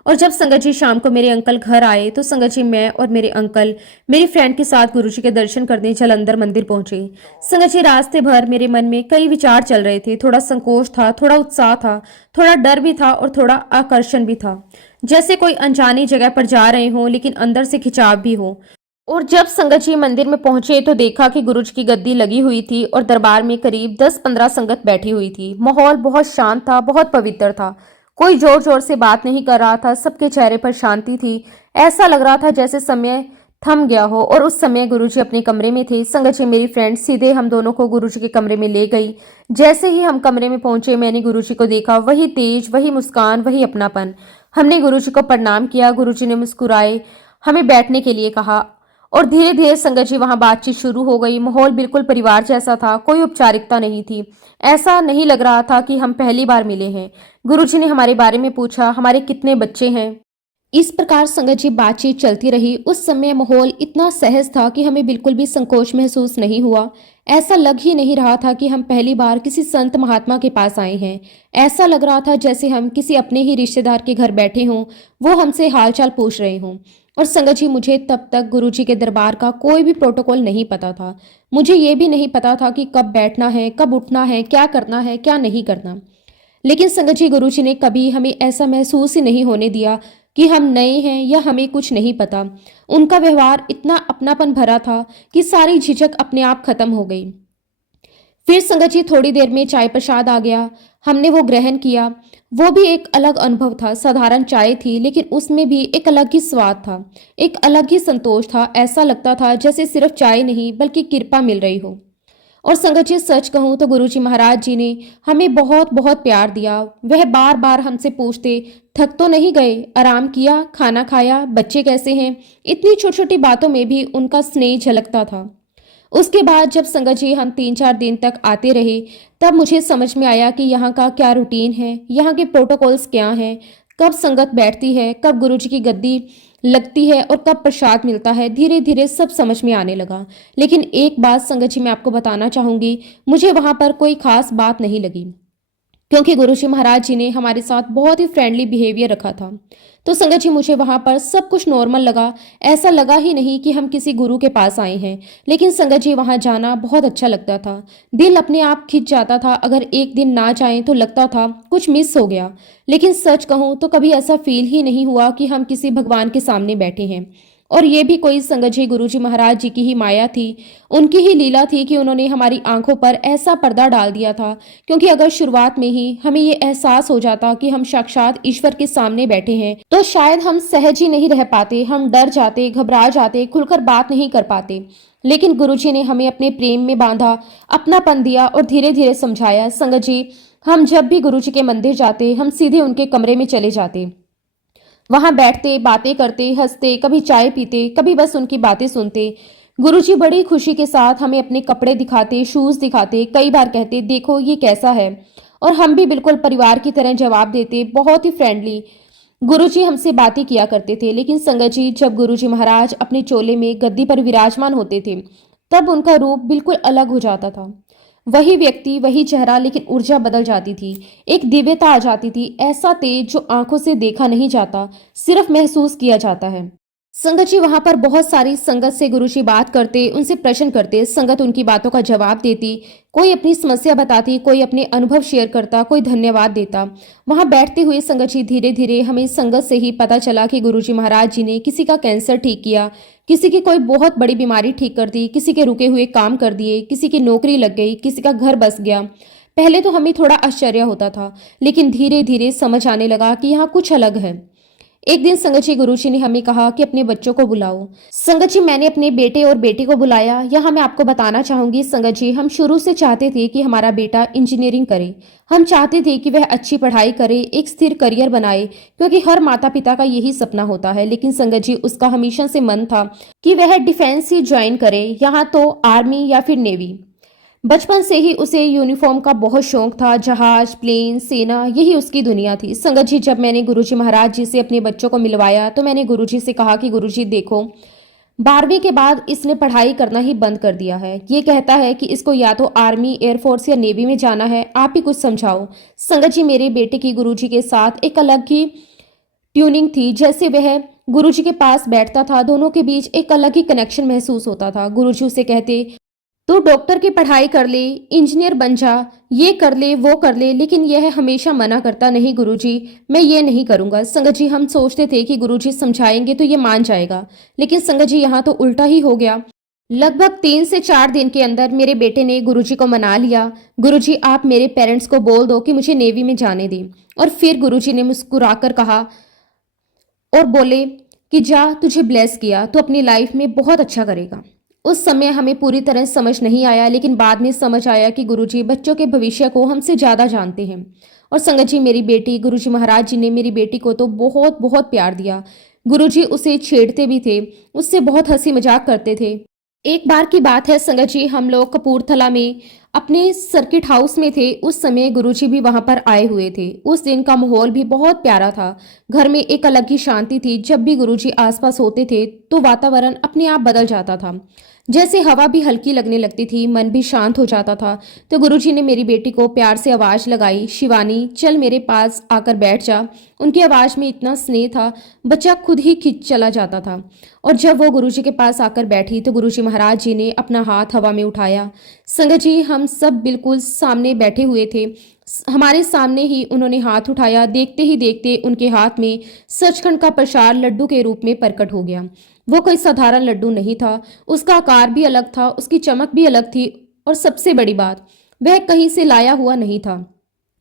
और जब संगत जी शाम को मेरे अंकल घर आए तो संगत जी, मैं और मेरे अंकल मेरी फ्रेंड के साथ गुरुजी के दर्शन करने जलंधर मंदिर पहुंचे। संगत जी, रास्ते भर मेरे मन में कई विचार चल रहे थे। थोड़ा संकोच था, थोड़ा उत्साह था, थोड़ा डर भी था और थोड़ा आकर्षण भी था, जैसे कोई अनजानी जगह पर जा रहे हो लेकिन अंदर से खिंचाव भी हो। और जब संगत जी मंदिर में पहुंचे तो देखा कि गुरुजी की गद्दी लगी हुई थी और दरबार में करीब 10-15 संगत बैठी हुई थी। माहौल बहुत शांत था, बहुत पवित्र था। कोई जोर जोर से बात नहीं कर रहा था, सबके चेहरे पर शांति थी। ऐसा लग रहा था जैसे समय थम गया हो। और उस समय गुरुजी अपने कमरे में थे। संगत जी, मेरी फ्रेंड सीधे हम दोनों को गुरुजी के कमरे में ले गई। जैसे ही हम कमरे में पहुंचे मैंने गुरुजी को देखा, वही तेज, वही मुस्कान, वही अपनापन। हमने गुरुजी को प्रणाम किया। गुरुजी ने मुस्कुराए, हमें बैठने के लिए कहा और धीरे धीरे संगत जी वहां बातचीत शुरू हो गई। माहौल बिल्कुल परिवार जैसा था, कोई औपचारिकता नहीं थी। ऐसा नहीं लग रहा था कि हम पहली बार मिले हैं। गुरुजी ने हमारे बारे में पूछा, हमारे कितने बच्चे हैं। इस प्रकार संगत जी बातचीत चलती रही। उस समय माहौल इतना सहज था कि हमें बिल्कुल भी संकोच महसूस नहीं हुआ। ऐसा लग ही नहीं रहा था कि हम पहली बार किसी संत महात्मा के पास आए हैं। ऐसा लग रहा था जैसे हम किसी अपने ही रिश्तेदार के घर बैठे हों, वो हमसे हालचाल पूछ रहे हों। और संगत जी, मुझे तब तक गुरुजी के दरबार का कोई भी प्रोटोकॉल नहीं पता था। मुझे ये भी नहीं पता था कि कब बैठना है, कब उठना है, क्या करना है, क्या नहीं करना। लेकिन संगत जी, गुरुजी ने कभी हमें ऐसा महसूस ही नहीं होने दिया कि हम नए हैं या हमें कुछ नहीं पता। उनका व्यवहार इतना अपनापन भरा था कि सारी झिझक अपने आप खत्म हो गई। फिर संगत जी, थोड़ी देर में चाय प्रसाद आ गया। हमने वो ग्रहण किया। वो भी एक अलग अनुभव था। साधारण चाय थी, लेकिन उसमें भी एक अलग ही स्वाद था, एक अलग ही संतोष था। ऐसा लगता था जैसे सिर्फ चाय नहीं बल्कि कृपा मिल रही हो। और संगत जी, सच कहूं तो गुरुजी महाराज जी ने हमें बहुत बहुत प्यार दिया। वह बार बार हमसे पूछते, थक तो नहीं गए, आराम किया, खाना खाया, बच्चे कैसे हैं। इतनी छोटी छोटी बातों में भी उनका स्नेह झलकता था। उसके बाद जब संगत जी हम 3-4 दिन तक आते रहे, तब मुझे समझ में आया कि यहाँ का क्या रूटीन है, यहाँ के प्रोटोकॉल्स क्या हैं, कब संगत बैठती है, कब गुरुजी की गद्दी लगती है और कब प्रसाद मिलता है। धीरे धीरे सब समझ में आने लगा। लेकिन एक बात संगत जी मैं आपको बताना चाहूंगी, मुझे वहां पर कोई खास बात नहीं लगी, क्योंकि गुरुजी महाराज जी ने हमारे साथ बहुत ही फ्रेंडली बिहेवियर रखा था। तो संगत जी, मुझे वहां पर सब कुछ नॉर्मल लगा। ऐसा लगा ही नहीं कि हम किसी गुरु के पास आए हैं। लेकिन संगत जी, वहां जाना बहुत अच्छा लगता था। दिल अपने आप खिंच जाता था। अगर एक दिन ना जाए तो लगता था कुछ मिस हो गया। लेकिन सच कहूं तो कभी ऐसा फील ही नहीं हुआ कि हम किसी भगवान के सामने बैठे हैं। और ये भी कोई संगत जी गुरुजी महाराज जी की ही माया थी, उनकी ही लीला थी कि उन्होंने हमारी आंखों पर ऐसा पर्दा डाल दिया था। क्योंकि अगर शुरुआत में ही हमें ये एहसास हो जाता कि हम साक्षात ईश्वर के सामने बैठे हैं, तो शायद हम सहज ही नहीं रह पाते। हम डर जाते, घबरा जाते, खुलकर बात नहीं कर पाते। लेकिन गुरुजी ने हमें अपने प्रेम में बांधा, अपनापन दिया और धीरे धीरे समझाया। संगत जी, हम जब भी गुरुजी के मंदिर जाते, हम सीधे उनके कमरे में चले जाते। वहां बैठते, बातें करते, हंसते, कभी चाय पीते, कभी बस उनकी बातें सुनते। गुरुजी बड़ी खुशी के साथ हमें अपने कपड़े दिखाते, शूज दिखाते, कई बार कहते, देखो ये कैसा है। और हम भी बिल्कुल परिवार की तरह जवाब देते, बहुत ही फ्रेंडली। गुरुजी हमसे बातें किया करते थे। लेकिन संगत जी, जब गुरुजी महाराज अपने चोले में गद्दी पर विराजमान होते थे, तब उनका रूप बिल्कुल अलग हो जाता था। वही व्यक्ति, वही चेहरा, लेकिन ऊर्जा बदल जाती थी। एक दिव्यता आ जाती थी, ऐसा तेज जो आंखों से देखा नहीं जाता, सिर्फ महसूस किया जाता है। संगत जी, वहां पर बहुत सारी संगत से गुरुजी बात करते, उनसे प्रश्न करते। संगत उनकी बातों का जवाब देती। कोई अपनी समस्या बताती, कोई अपने अनुभव शेयर करता, कोई धन्यवाद देता। वहां बैठते हुए संगत जी, धीरे धीरे हमें संगत से ही पता चला कि गुरुजी महाराज जी ने किसी का कैंसर ठीक किया, किसी की कोई बहुत बड़ी बीमारी ठीक कर दी, किसी के रुके हुए काम कर दिए, किसी की नौकरी लग गई, किसी का घर बस गया। पहले तो हमें थोड़ा आश्चर्य होता था, लेकिन धीरे धीरे समझ आने लगा कि यहाँ कुछ अलग है। एक दिन संगत जी, गुरुजी ने हमें कहा कि अपने बच्चों को बुलाओ। संगत जी, मैंने अपने बेटे और बेटी को बुलाया। यहाँ मैं आपको बताना चाहूंगी संगत जी, हम शुरू से चाहते थे कि हमारा बेटा इंजीनियरिंग करे। हम चाहते थे कि वह अच्छी पढ़ाई करे, एक स्थिर करियर बनाए, क्योंकि हर माता पिता का यही सपना होता है। लेकिन संगत जी, उसका हमेशा से मन था कि वह डिफेंस ही ज्वाइन करे, यहाँ तो आर्मी या फिर नेवी। बचपन से ही उसे यूनिफॉर्म का बहुत शौक था। जहाज, प्लेन, सेना, यही उसकी दुनिया थी। संगत जी, जब मैंने गुरुजी महाराज जी से अपने बच्चों को मिलवाया, तो मैंने गुरुजी से कहा कि गुरुजी देखो, 12वीं के बाद इसने पढ़ाई करना ही बंद कर दिया है। ये कहता है कि इसको या तो आर्मी, एयरफोर्स या नेवी में जाना है। आप ही कुछ समझाओ। संगत जी, मेरे बेटे की गुरुजी के साथ एक अलग ही ट्यूनिंग थी। जैसे वह गुरुजी के पास बैठता था, दोनों के बीच एक अलग ही कनेक्शन महसूस होता था। गुरुजी उसे कहते, तू डॉक्टर की पढ़ाई कर ले, इंजीनियर बन जा, ये कर ले, वो कर ले। लेकिन यह हमेशा मना करता, नहीं गुरुजी, मैं ये नहीं करूंगा। संगत जी, हम सोचते थे कि गुरुजी समझाएंगे तो ये मान जाएगा, लेकिन संगत जी, यहाँ तो उल्टा ही हो गया। लगभग 3 से 4 दिन के अंदर मेरे बेटे ने गुरुजी को मना लिया। गुरुजी, आप मेरे पेरेंट्स को बोल दो कि मुझे नेवी में जाने दें। और फिर गुरुजी ने मुस्कुराकर कहा और बोले कि जा, तुझे ब्लेस किया, तो अपनी लाइफ में बहुत अच्छा करेगा। उस समय हमें पूरी तरह समझ नहीं आया, लेकिन बाद में समझ आया कि गुरुजी बच्चों के भविष्य को हमसे ज़्यादा जानते हैं और संगत जी मेरी बेटी, गुरुजी महाराज जी ने मेरी बेटी को तो बहुत बहुत प्यार दिया। गुरुजी उसे छेड़ते भी थे, उससे बहुत हंसी मजाक करते थे। एक बार की बात है संगत जी, हम लोग कपूरथला में अपने सर्किट हाउस में थे। उस समय गुरुजी भी वहां पर आए हुए थे। उस दिन का माहौल भी बहुत प्यारा था। घर में एक अलग ही शांति थी। जब भी गुरुजी आसपास होते थे तो वातावरण अपने आप बदल जाता था। जैसे हवा भी हल्की लगने लगती थी, मन भी शांत हो जाता था। तो गुरुजी ने मेरी बेटी को प्यार से आवाज लगाई, शिवानी चल मेरे पास आकर बैठ जा। उनकी आवाज में इतना स्नेह था, बच्चा खुद ही खिंच चला जाता था। और जब वो गुरुजी के पास आकर बैठी तो गुरुजी महाराज जी ने अपना हाथ हवा में उठाया। संगत जी हम सब बिल्कुल सामने बैठे हुए थे। हमारे सामने ही उन्होंने हाथ उठाया। देखते ही देखते उनके हाथ में सचखंड का प्रसाद लड्डू के रूप में प्रकट हो गया। वो कोई साधारण लड्डू नहीं था, उसका आकार भी अलग था, उसकी चमक भी अलग थी। और सबसे बड़ी बात, वह कहीं से लाया हुआ नहीं था,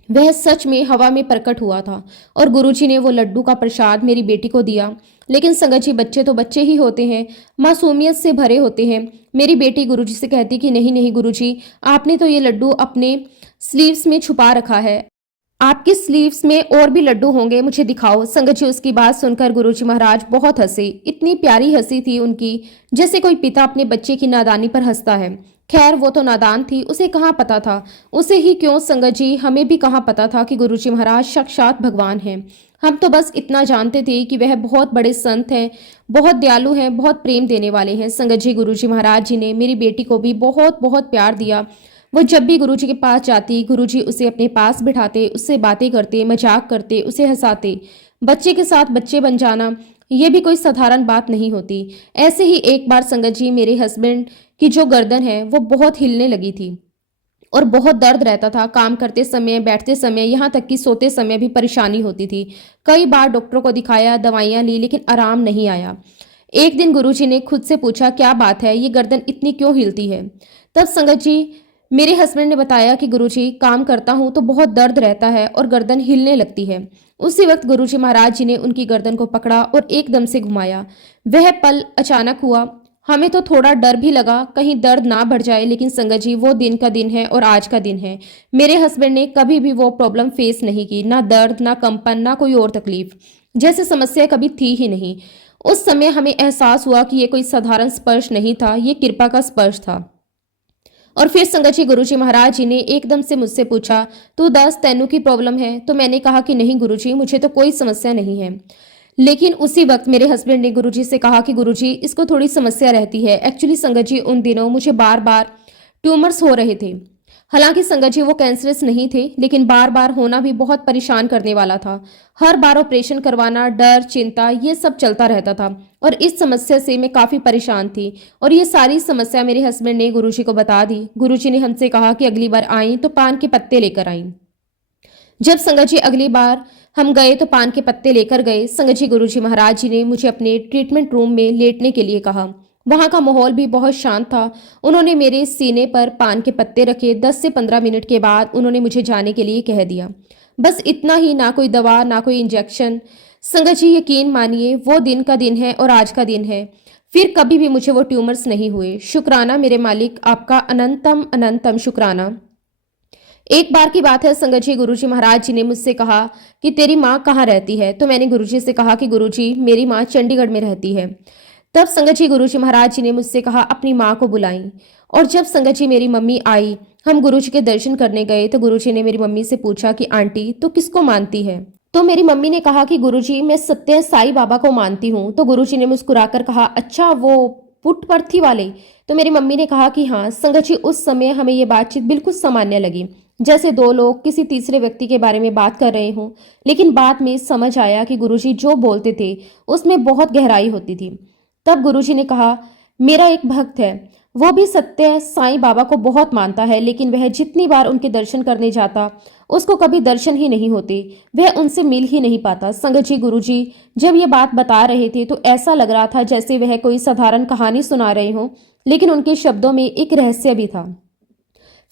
वह सच में हवा में प्रकट हुआ था। और गुरुजी ने वो लड्डू का प्रसाद मेरी बेटी को दिया। लेकिन संगत जी बच्चे तो बच्चे ही होते हैं, मासूमियत से भरे होते हैं। मेरी बेटी गुरुजी से कहती कि नहीं नहीं गुरुजी, आपने तो ये लड्डू अपने स्लीव्स में छुपा रखा है, आपकी स्लीव्स में और भी लड्डू होंगे, मुझे दिखाओ। संगत जी उसकी बात सुनकर गुरुजी महाराज बहुत हंसे। इतनी प्यारी हंसी थी उनकी, जैसे कोई पिता अपने बच्चे की नादानी पर हंसता है। खैर वो तो नादान थी, उसे कहाँ पता था, उसे ही क्यों संगत जी हमें भी कहाँ पता था कि गुरुजी महाराज साक्षात भगवान हैं। हम तो बस इतना जानते थे कि वह बहुत बड़े संत हैं, बहुत दयालु हैं, बहुत प्रेम देने वाले हैं। संगत जी गुरुजी महाराज जी ने मेरी बेटी को भी बहुत बहुत प्यार दिया। वो जब भी गुरुजी के पास जाती, गुरुजी उसे अपने पास बिठाते, उससे बातें करते, मजाक करते, उसे हंसाते। बच्चे के साथ बच्चे बन जाना ये भी कोई साधारण बात नहीं होती। ऐसे ही एक बार संगत जी मेरे हस्बैंड की जो गर्दन है वो बहुत हिलने लगी थी और बहुत दर्द रहता था। काम करते समय, बैठते समय, यहाँ तक कि सोते समय भी परेशानी होती थी। कई बार डॉक्टरों को दिखाया, दवाइयाँ ली, लेकिन आराम नहीं आया। एक दिन गुरुजी ने खुद से पूछा क्या बात है, ये गर्दन इतनी क्यों हिलती है। तब संगत जी मेरे हस्बैंड ने बताया कि गुरुजी काम करता हूँ तो बहुत दर्द रहता है और गर्दन हिलने लगती है। उसी वक्त गुरुजी महाराज जी ने उनकी गर्दन को पकड़ा और एकदम से घुमाया। वह पल अचानक हुआ। हमें तो थोड़ा डर भी लगा कहीं दर्द ना बढ़ जाए, लेकिन संगत जी वो दिन का दिन है और आज का दिन है। मेरे हस्बैंड ने कभी भी वो प्रॉब्लम फेस नहीं की, ना दर्द, ना कंपन, ना कोई और तकलीफ, जैसे समस्या कभी थी ही नहीं। उस समय हमें एहसास हुआ कि ये कोई साधारण स्पर्श नहीं था, ये कृपा का स्पर्श था। और फिर संगत जी गुरुजी महाराज जी ने एकदम से मुझसे पूछा तू दस तेनू की प्रॉब्लम है। तो मैंने कहा कि नहीं गुरुजी, मुझे तो कोई समस्या नहीं है। लेकिन उसी वक्त मेरे हस्बैंड ने गुरुजी से कहा कि गुरुजी इसको थोड़ी समस्या रहती है। एक्चुअली संगत जी उन दिनों मुझे बार बार ट्यूमर्स हो रहे थे। हालांकि संगत जी वो कैंसरस नहीं थे, लेकिन बार बार होना भी बहुत परेशान करने वाला था। हर बार ऑपरेशन करवाना, डर, चिंता, ये सब चलता रहता था और इस समस्या से मैं काफी परेशान थी। और ये सारी समस्या मेरे हस्बैंड ने गुरुजी को बता दी। गुरुजी ने हमसे कहा कि अगली बार आई तो पान के पत्ते लेकर आई। जब संगत जी अगली बार हम गए तो पान के पत्ते लेकर गए। संगत जी गुरुजी महाराज जी ने मुझे अपने ट्रीटमेंट रूम में लेटने के लिए कहा। वहां का माहौल भी बहुत शांत था। उन्होंने मेरे सीने पर पान के पत्ते रखे। 10 से 15 मिनट के बाद उन्होंने मुझे जाने के लिए कह दिया। बस इतना ही, ना कोई दवा, ना कोई इंजेक्शन। संगत जी यकीन मानिए वो दिन का दिन है और आज का दिन है। फिर कभी भी मुझे वो ट्यूमर्स नहीं हुए। शुक्राना मेरे मालिक, आपका अनंतम अनंतम शुक्राना। एक बार की बात है संगत जी गुरुजी महाराज जी ने मुझसे कहा कि तेरी माँ कहाँ रहती है। तो मैंने गुरुजी से कहा कि गुरुजी मेरी माँ चंडीगढ़ में रहती है। तब संगत जी गुरुजी महाराज जी ने मुझसे कहा अपनी माँ को बुलाई। और जब संगत जी मेरी मम्मी आई, हम गुरुजी के दर्शन करने गए तो गुरुजी ने मेरी मम्मी से पूछा कि आंटी तो किसको मानती है। तो मेरी मम्मी ने कहा कि गुरुजी मैं सत्य साई बाबा को मानती हूँ। तो गुरुजी ने मुस्कुराकर कहा अच्छा वो पुट्टपर्थी वाले। तो मेरी मम्मी ने कहा कि हाँ। संगत जी उस समय हमें ये बातचीत बिल्कुल सामान्य लगी, जैसे दो लोग किसी तीसरे व्यक्ति के बारे में बात कर रहे हों। लेकिन बाद में समझ आया कि गुरुजी जो बोलते थे उसमें बहुत गहराई होती थी। तब गुरुजी ने कहा मेरा एक भक्त है, वो भी सत्य साईं बाबा को बहुत मानता है, लेकिन वह जितनी बार उनके दर्शन करने जाता उसको कभी दर्शन ही नहीं होते, वह उनसे मिल ही नहीं पाता। संगत जी गुरुजी जब ये बात बता रहे थे तो ऐसा लग रहा था जैसे वह कोई साधारण कहानी सुना रहे हों, लेकिन उनके शब्दों में एक रहस्य भी था।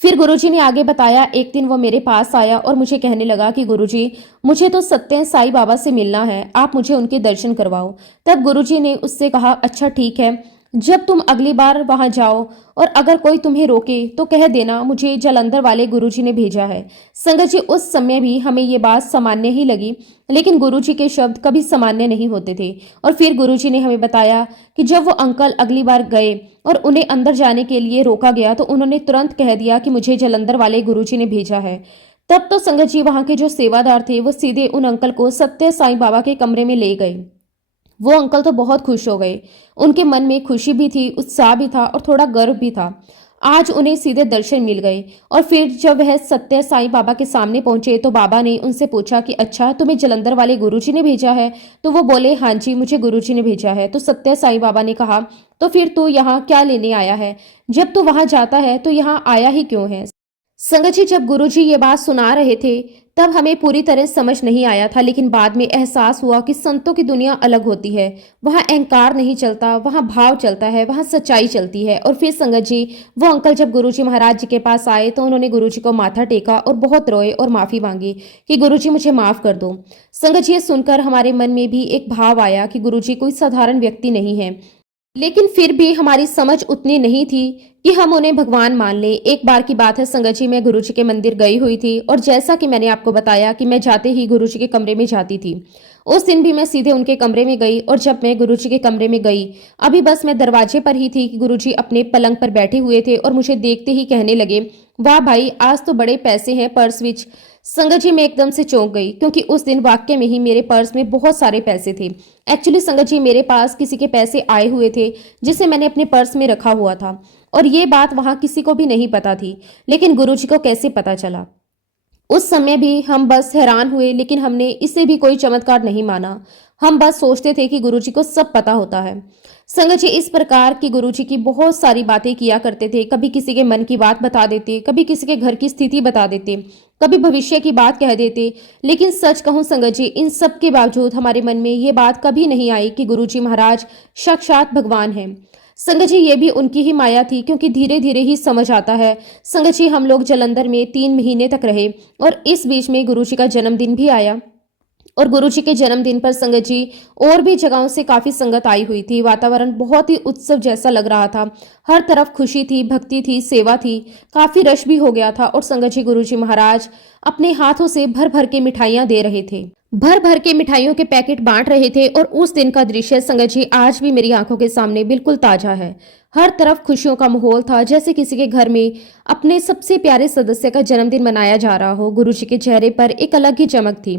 फिर गुरुजी ने आगे बताया एक दिन वो मेरे पास आया और मुझे कहने लगा कि गुरुजी मुझे तो सत्य साईं बाबा से मिलना है, आप मुझे उनके दर्शन करवाओ। तब गुरुजी ने उससे कहा अच्छा ठीक है, जब तुम अगली बार वहां जाओ और अगर कोई तुम्हें रोके तो कह देना मुझे जालंधर वाले गुरुजी ने भेजा है। संगत जी, उस समय भी हमें ये बात सामान्य ही लगी, लेकिन गुरुजी के शब्द कभी सामान्य नहीं होते थे। और फिर गुरुजी ने हमें बताया कि जब वो अंकल अगली बार गए और उन्हें अंदर जाने के लिए रोका गया तो उन्होंने तुरंत कह दिया कि मुझे जालंधर वाले गुरुजी ने भेजा है। तब तो संगत जी, वहां के जो सेवादार थे वो सीधे उन अंकल को सत्य साईं बाबा के कमरे में ले गए। वो अंकल तो बहुत खुश हो गए। उनके मन में खुशी भी थी, उत्साह भी था और थोड़ा गर्व भी था। आज उन्हें सीधे दर्शन मिल गए। और फिर जब वह सत्य साईं बाबा के सामने पहुंचे तो बाबा ने उनसे पूछा कि अच्छा, तुम्हें जालंधर वाले गुरुजी ने भेजा है? तो वो बोले, हाँ जी, मुझे गुरुजी ने भेजा है। तो सत्य साईं बाबा ने कहा, तो फिर तू यहाँ क्या लेने आया है? जब तू वहां जाता है तो यहाँ आया ही क्यों है? संगत जी, जब गुरुजी ये बात सुना रहे थे तब हमें पूरी तरह समझ नहीं आया था, लेकिन बाद में एहसास हुआ कि संतों की दुनिया अलग होती है। वहाँ अहंकार नहीं चलता, वहाँ भाव चलता है, वहाँ सच्चाई चलती है। और फिर संगत जी, वो अंकल जब गुरुजी महाराज जी के पास आए तो उन्होंने गुरुजी को माथा टेका और बहुत रोए और माफी मांगी कि गुरुजी मुझे माफ कर दो। संगत जी, ये सुनकर हमारे मन में भी एक भाव आया कि गुरुजी कोई साधारण व्यक्ति नहीं है, लेकिन फिर भी हमारी समझ उतनी नहीं थी कि हम उन्हें भगवान मान लें। एक बार की बात है संगत जी, मैं गुरुजी के मंदिर गई हुई थी और जैसा कि मैंने आपको बताया कि मैं जाते ही गुरुजी के कमरे में जाती थी, उस दिन भी मैं सीधे उनके कमरे में गई। और जब मैं गुरुजी के कमरे में गई, अभी बस मैं दरवाजे पर ही थी कि गुरुजी अपने पलंग पर बैठे हुए थे और मुझे देखते ही कहने लगे, वाह भाई, आज तो बड़े पैसे हैं पर्स विच। संगत जी, मैं एकदम से चौंक गई क्योंकि उस दिन वाकई में ही मेरे पर्स में बहुत सारे पैसे थे। एक्चुअली संगत जी, मेरे पास किसी के पैसे आए हुए थे जिसे मैंने अपने पर्स में रखा हुआ था और ये बात वहां किसी को भी नहीं पता थी। लेकिन गुरुजी को कैसे पता चला? उस समय भी हम बस हैरान हुए, लेकिन हमने इसे भी कोई चमत्कार नहीं माना। हम बस सोचते थे कि गुरुजी को सब पता होता है। संगत जी, इस प्रकार की गुरुजी की बहुत सारी बातें किया करते थे। कभी किसी के मन की बात बता देते, कभी किसी के घर की स्थिति बता देते, कभी भविष्य की बात कह देते। लेकिन सच कहूं संगत जी, इन सब के बावजूद हमारे मन में ये बात कभी नहीं आई कि गुरुजी महाराज साक्षात भगवान हैं। संगत जी, ये भी उनकी ही माया थी, क्योंकि धीरे धीरे ही समझ आता है। संगत जी, हम लोग जालंधर में 3 महीने तक रहे और इस बीच में गुरुजी का जन्मदिन भी आया। और गुरुजी के जन्मदिन पर संगत जी, और भी जगहों से काफी संगत आई हुई थी। वातावरण बहुत ही उत्सव जैसा लग रहा था। हर तरफ खुशी थी, भक्ति थी, सेवा थी। काफी रश भी हो गया था। और संगत जी, गुरुजी महाराज अपने हाथों से भर भर के मिठाइयां दे रहे थे, भर भर के मिठाइयों के पैकेट बांट रहे थे। और उस दिन का दृश्य संगत जी आज भी मेरी आंखों के सामने बिल्कुल ताजा है। हर तरफ खुशियों का माहौल था, जैसे किसी के घर में अपने सबसे प्यारे सदस्य का जन्मदिन मनाया जा रहा हो। गुरुजी के चेहरे पर एक अलग ही चमक थी।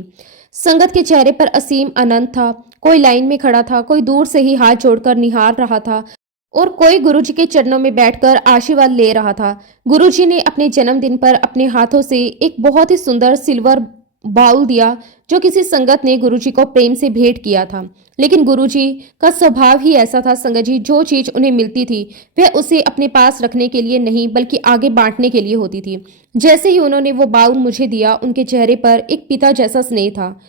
संगत के चेहरे पर असीम आनंद था। कोई लाइन में खड़ा था, कोई दूर से ही हाथ जोड़कर निहार रहा था और कोई गुरुजी के चरणों में बैठकर आशीर्वाद ले रहा था। गुरुजी ने अपने जन्मदिन पर अपने हाथों से एक बहुत ही सुंदर सिल्वर बाउल दिया, जो किसी संगत ने गुरुजी को प्रेम से भेंट किया था। लेकिन गुरुजी का स्वभाव ही ऐसा था संगत जी, जो चीज उन्हें मिलती थी वह उसे अपने पास रखने के लिए नहीं बल्कि आगे बांटने के लिए होती थी। जैसे ही उन्होंने वो बाउल मुझे दिया, उनके चेहरे पर एक पिता जैसा स्नेह था।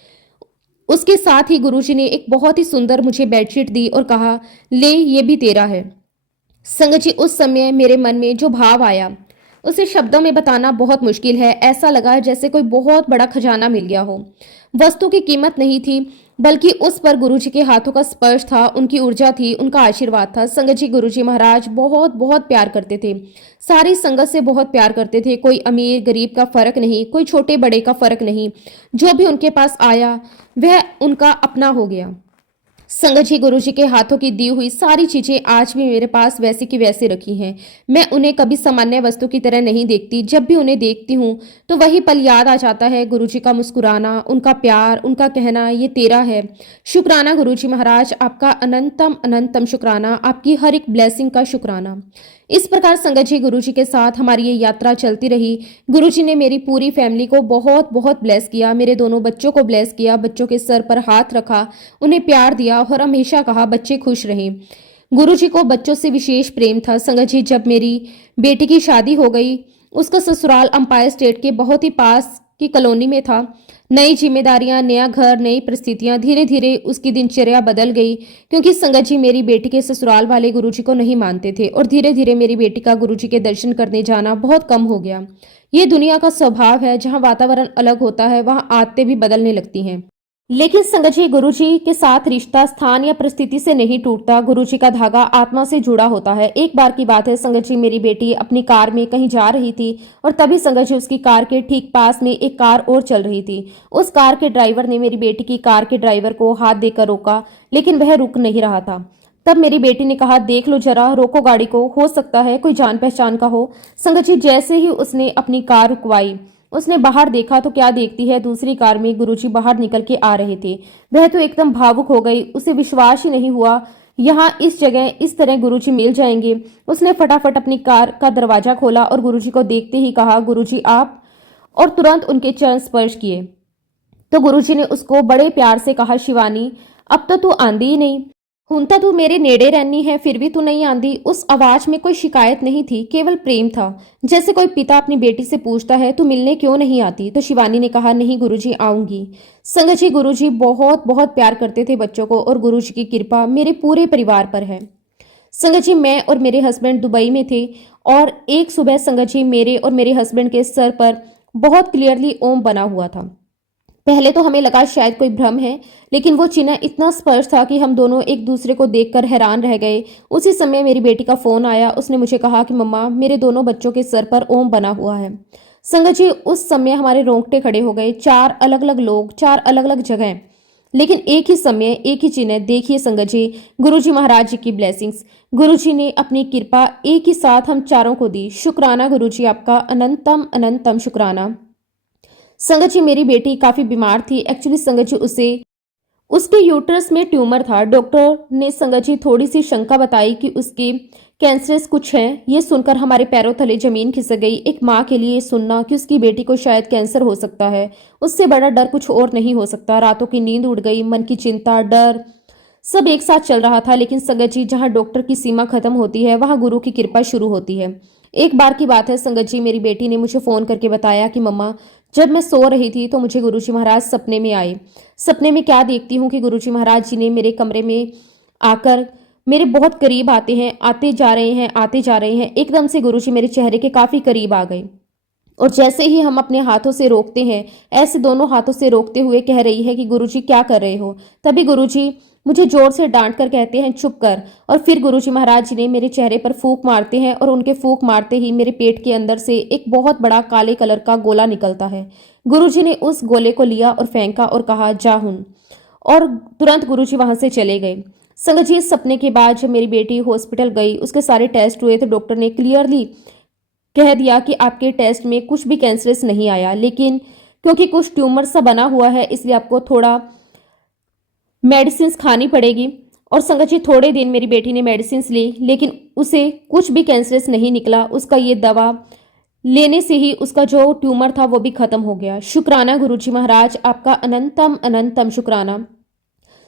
उसके साथ ही गुरुजी ने एक बहुत ही सुंदर मुझे बेडशीट दी और कहा, ले, ये भी तेरा है। संगत जी, उस समय मेरे मन में जो भाव आया उसे शब्दों में बताना बहुत मुश्किल है। ऐसा लगा जैसे कोई बहुत बड़ा खजाना मिल गया हो। वस्तु की कीमत नहीं थी, बल्कि उस पर गुरुजी के हाथों का स्पर्श था, उनकी ऊर्जा थी, उनका आशीर्वाद था। संगत जी, गुरुजी महाराज बहुत बहुत प्यार करते थे। सारी संगत से बहुत प्यार करते थे। कोई अमीर गरीब का फर्क नहीं, कोई छोटे बड़े का फर्क नहीं। जो भी उनके पास आया वह उनका अपना हो गया। संगत जी, गुरुजी के हाथों की दी हुई सारी चीजें आज भी मेरे पास वैसी की वैसी रखी हैं। मैं उन्हें कभी सामान्य वस्तु की तरह नहीं देखती। जब भी उन्हें देखती हूँ तो वही पल याद आ जाता है। गुरुजी का मुस्कुराना, उनका प्यार, उनका कहना, ये तेरा है। शुक्राना गुरुजी महाराज, आपका अनंतम अनंतम शुक्राना, आपकी हर एक ब्लेसिंग का शुक्राना। इस प्रकार संगत जी, गुरुजी के साथ हमारी ये यात्रा चलती रही। गुरुजी ने मेरी पूरी फैमिली को बहुत बहुत ब्लेस किया। मेरे दोनों बच्चों को ब्लेस किया, बच्चों के सर पर हाथ रखा, उन्हें प्यार दिया और हमेशा कहा बच्चे खुश रहें। गुरुजी को बच्चों से विशेष प्रेम था। संगत जी, जब मेरी बेटी की शादी हो गई, उसका ससुराल अंपायर स्टेट के बहुत ही पास की कॉलोनी में था। नई जिम्मेदारियां, नया घर, नई परिस्थितियां, धीरे धीरे उसकी दिनचर्या बदल गई। क्योंकि संगत जी, मेरी बेटी के ससुराल वाले गुरुजी को नहीं मानते थे और धीरे धीरे मेरी बेटी का गुरुजी के दर्शन करने जाना बहुत कम हो गया। ये दुनिया का स्वभाव है, जहाँ वातावरण अलग होता है वहाँ आदतें भी बदलने लगती हैं। लेकिन संगत जी, गुरुजी के साथ रिश्ता स्थान या परिस्थिति से नहीं टूटता। गुरुजी का धागा आत्मा से जुड़ा होता है। एक बार की बात है संगत जी, मेरी बेटी अपनी कार में कहीं जा रही थी और तभी संगत जी उसकी कार के ठीक पास में एक कार और चल रही थी। उस कार के ड्राइवर ने मेरी बेटी की कार के ड्राइवर को हाथ देकर रोका, लेकिन वह रुक नहीं रहा था। तब मेरी बेटी ने कहा, देख लो जरा, रोको गाड़ी को, हो सकता है कोई जान पहचान का हो। संगत जी, जैसे ही उसने अपनी कार रुकवाई, उसने बाहर देखा तो क्या देखती है, दूसरी कार में गुरुजी बाहर निकल के आ रहे थे। वह तो एकदम भावुक हो गई, उसे विश्वास ही नहीं हुआ यहाँ इस जगह इस तरह गुरुजी मिल जाएंगे। उसने फटाफट अपनी कार का दरवाजा खोला और गुरुजी को देखते ही कहा, गुरुजी आप, और तुरंत उनके चरण स्पर्श किए। तो गुरुजी ने उसको बड़े प्यार से कहा, शिवानी अब तो तू आंदी ही नहीं, ਹੁਣ ਤਾਂ तू मेरे नेड़े रहनी है फिर भी तू नहीं आंदी। उस आवाज में कोई शिकायत नहीं थी, केवल प्रेम था। जैसे कोई पिता अपनी बेटी से पूछता है, तू मिलने क्यों नहीं आती। तो शिवानी ने कहा, नहीं गुरुजी आऊंगी। संगत जी, गुरुजी बहुत बहुत प्यार करते थे बच्चों को और गुरुजी की कृपा मेरे पूरे परिवार पर है। संगत जी, मैं और मेरे हस्बैंड दुबई में थे और एक सुबह संगत जी मेरे और मेरे हस्बैंड के सर पर बहुत क्लियरली ओम बना हुआ था। पहले तो हमें लगा शायद कोई भ्रम है, लेकिन वो चिन्ह इतना स्पष्ट था कि हम दोनों एक दूसरे को देखकर हैरान रह गए। उसी समय मेरी बेटी का फोन आया। उसने मुझे कहा कि मम्मा, मेरे दोनों बच्चों के सर पर ओम बना हुआ है। संगत जी, उस समय हमारे रोंगटे खड़े हो गए। 4 अलग अलग लोग, 4 अलग अलग जगह, लेकिन एक ही समय, एक ही चिन्ह। देखिए संगत जी, गुरुजी महाराज जी की ब्लेसिंग्स, गुरुजी ने अपनी कृपा एक ही साथ हम चारों को दी। शुक्राना गुरुजी, आपका अनंतम अनंतम शुक्राना। संगत जी, मेरी बेटी काफी बीमार थी। एक्चुअली संगत जी, उसके यूट्रस में ट्यूमर था। डॉक्टर ने संगत जी थोड़ी सी शंका बताई कि उसके कैंसरस कुछ है। ये सुनकर हमारे पैरों तले जमीन खिसक गई। एक माँ के लिए सुनना कि उसकी बेटी को शायद कैंसर हो सकता है, उससे बड़ा डर कुछ और नहीं हो सकता। रातों की नींद उड़ गई, मन की चिंता, डर सब एक साथ चल रहा था। लेकिन संगत जी, जहाँ डॉक्टर की सीमा खत्म होती है, वहाँ गुरु की कृपा शुरू होती है। एक बार की बात है संगत जी, मेरी बेटी ने मुझे फोन करके बताया कि मम्मा, जब मैं सो रही थी तो मुझे गुरुजी महाराज सपने में आए। सपने में क्या देखती हूँ कि गुरुजी महाराज जी ने मेरे कमरे में आकर मेरे बहुत करीब आते हैं, आते जा रहे हैं, आते जा रहे हैं। एकदम से गुरुजी मेरे चेहरे के काफी करीब आ गए और जैसे ही हम अपने हाथों से रोकते हैं, ऐसे दोनों हाथों से रोकते हुए कह रही है कि गुरुजी क्या कर रहे हो। तभी गुरुजी मुझे जोर से डांट कर कहते हैं, चुप कर। और फिर गुरुजी महाराज जी ने मेरे चेहरे पर फूंक मारते हैं और उनके फूंक मारते ही मेरे पेट के अंदर से एक बहुत बड़ा काले कलर का गोला निकलता है। गुरुजी ने उस गोले को लिया और फेंका और कहा, जा हुन। और तुरंत गुरुजी वहां से चले गए। संगत जी, इस सपने के बाद जब मेरी बेटी हॉस्पिटल गई, उसके सारे टेस्ट हुए तो डॉक्टर ने क्लियरली कह दिया कि आपके टेस्ट में कुछ भी कैंसरस नहीं आया, लेकिन क्योंकि कुछ ट्यूमर सा बना हुआ है इसलिए आपको थोड़ा मेडिसिन खानी पड़ेगी। और संगत जी, थोड़े दिन मेरी बेटी ने मेडिसिन ली, लेकिन उसे कुछ भी कैंसरस नहीं निकला। उसका ये दवा लेने से ही उसका जो ट्यूमर था वो भी खत्म हो गया। शुक्राना गुरुजी महाराज, आपका अनंतम अनंतम शुक्राना।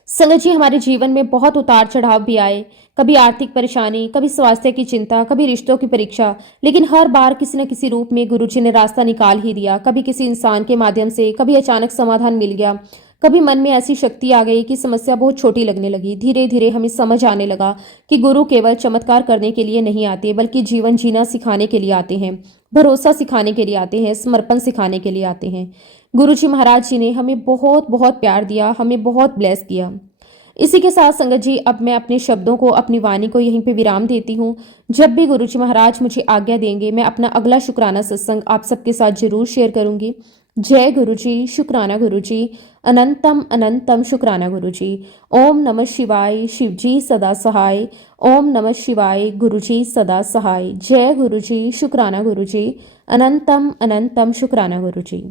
संगत जी, हमारे जीवन में बहुत उतार चढ़ाव भी आए, कभी आर्थिक परेशानी, कभी स्वास्थ्य की चिंता, कभी रिश्तों की परीक्षा, लेकिन हर बार किसी न किसी रूप में गुरुजी ने रास्ता निकाल ही दिया। कभी किसी इंसान के माध्यम से, कभी अचानक समाधान मिल गया, कभी मन में ऐसी शक्ति आ गई कि समस्या बहुत छोटी लगने लगी। धीरे धीरे हमें समझ आने लगा कि गुरु केवल चमत्कार करने के लिए नहीं आते, बल्कि जीवन जीना सिखाने के लिए आते हैं, भरोसा सिखाने के लिए आते हैं, समर्पण सिखाने के लिए आते हैं। गुरुजी महाराज जी ने हमें बहुत बहुत प्यार दिया, हमें बहुत ब्लेस किया। इसी के साथ संगत जी, अब मैं अपने शब्दों को, अपनी वाणी को यहीं पे विराम देती हूँ। जब भी गुरुजी महाराज मुझे आज्ञा देंगे, मैं अपना अगला शुक्राना सत्संग आप सबके साथ जरूर शेयर करूंगी। जय गुरुजी, शुक्राना गुरुजी, अनंतम अनंतम शुक्राना गुरुजी। ओम नमः शिवाय, शिवजी सदा सहाय। ओम नमः शिवाय, गुरुजी सदा सहाय। जय गुरुजी, शुक्राना गुरुजी, अनंतम अनंतम शुक्राना गुरुजी।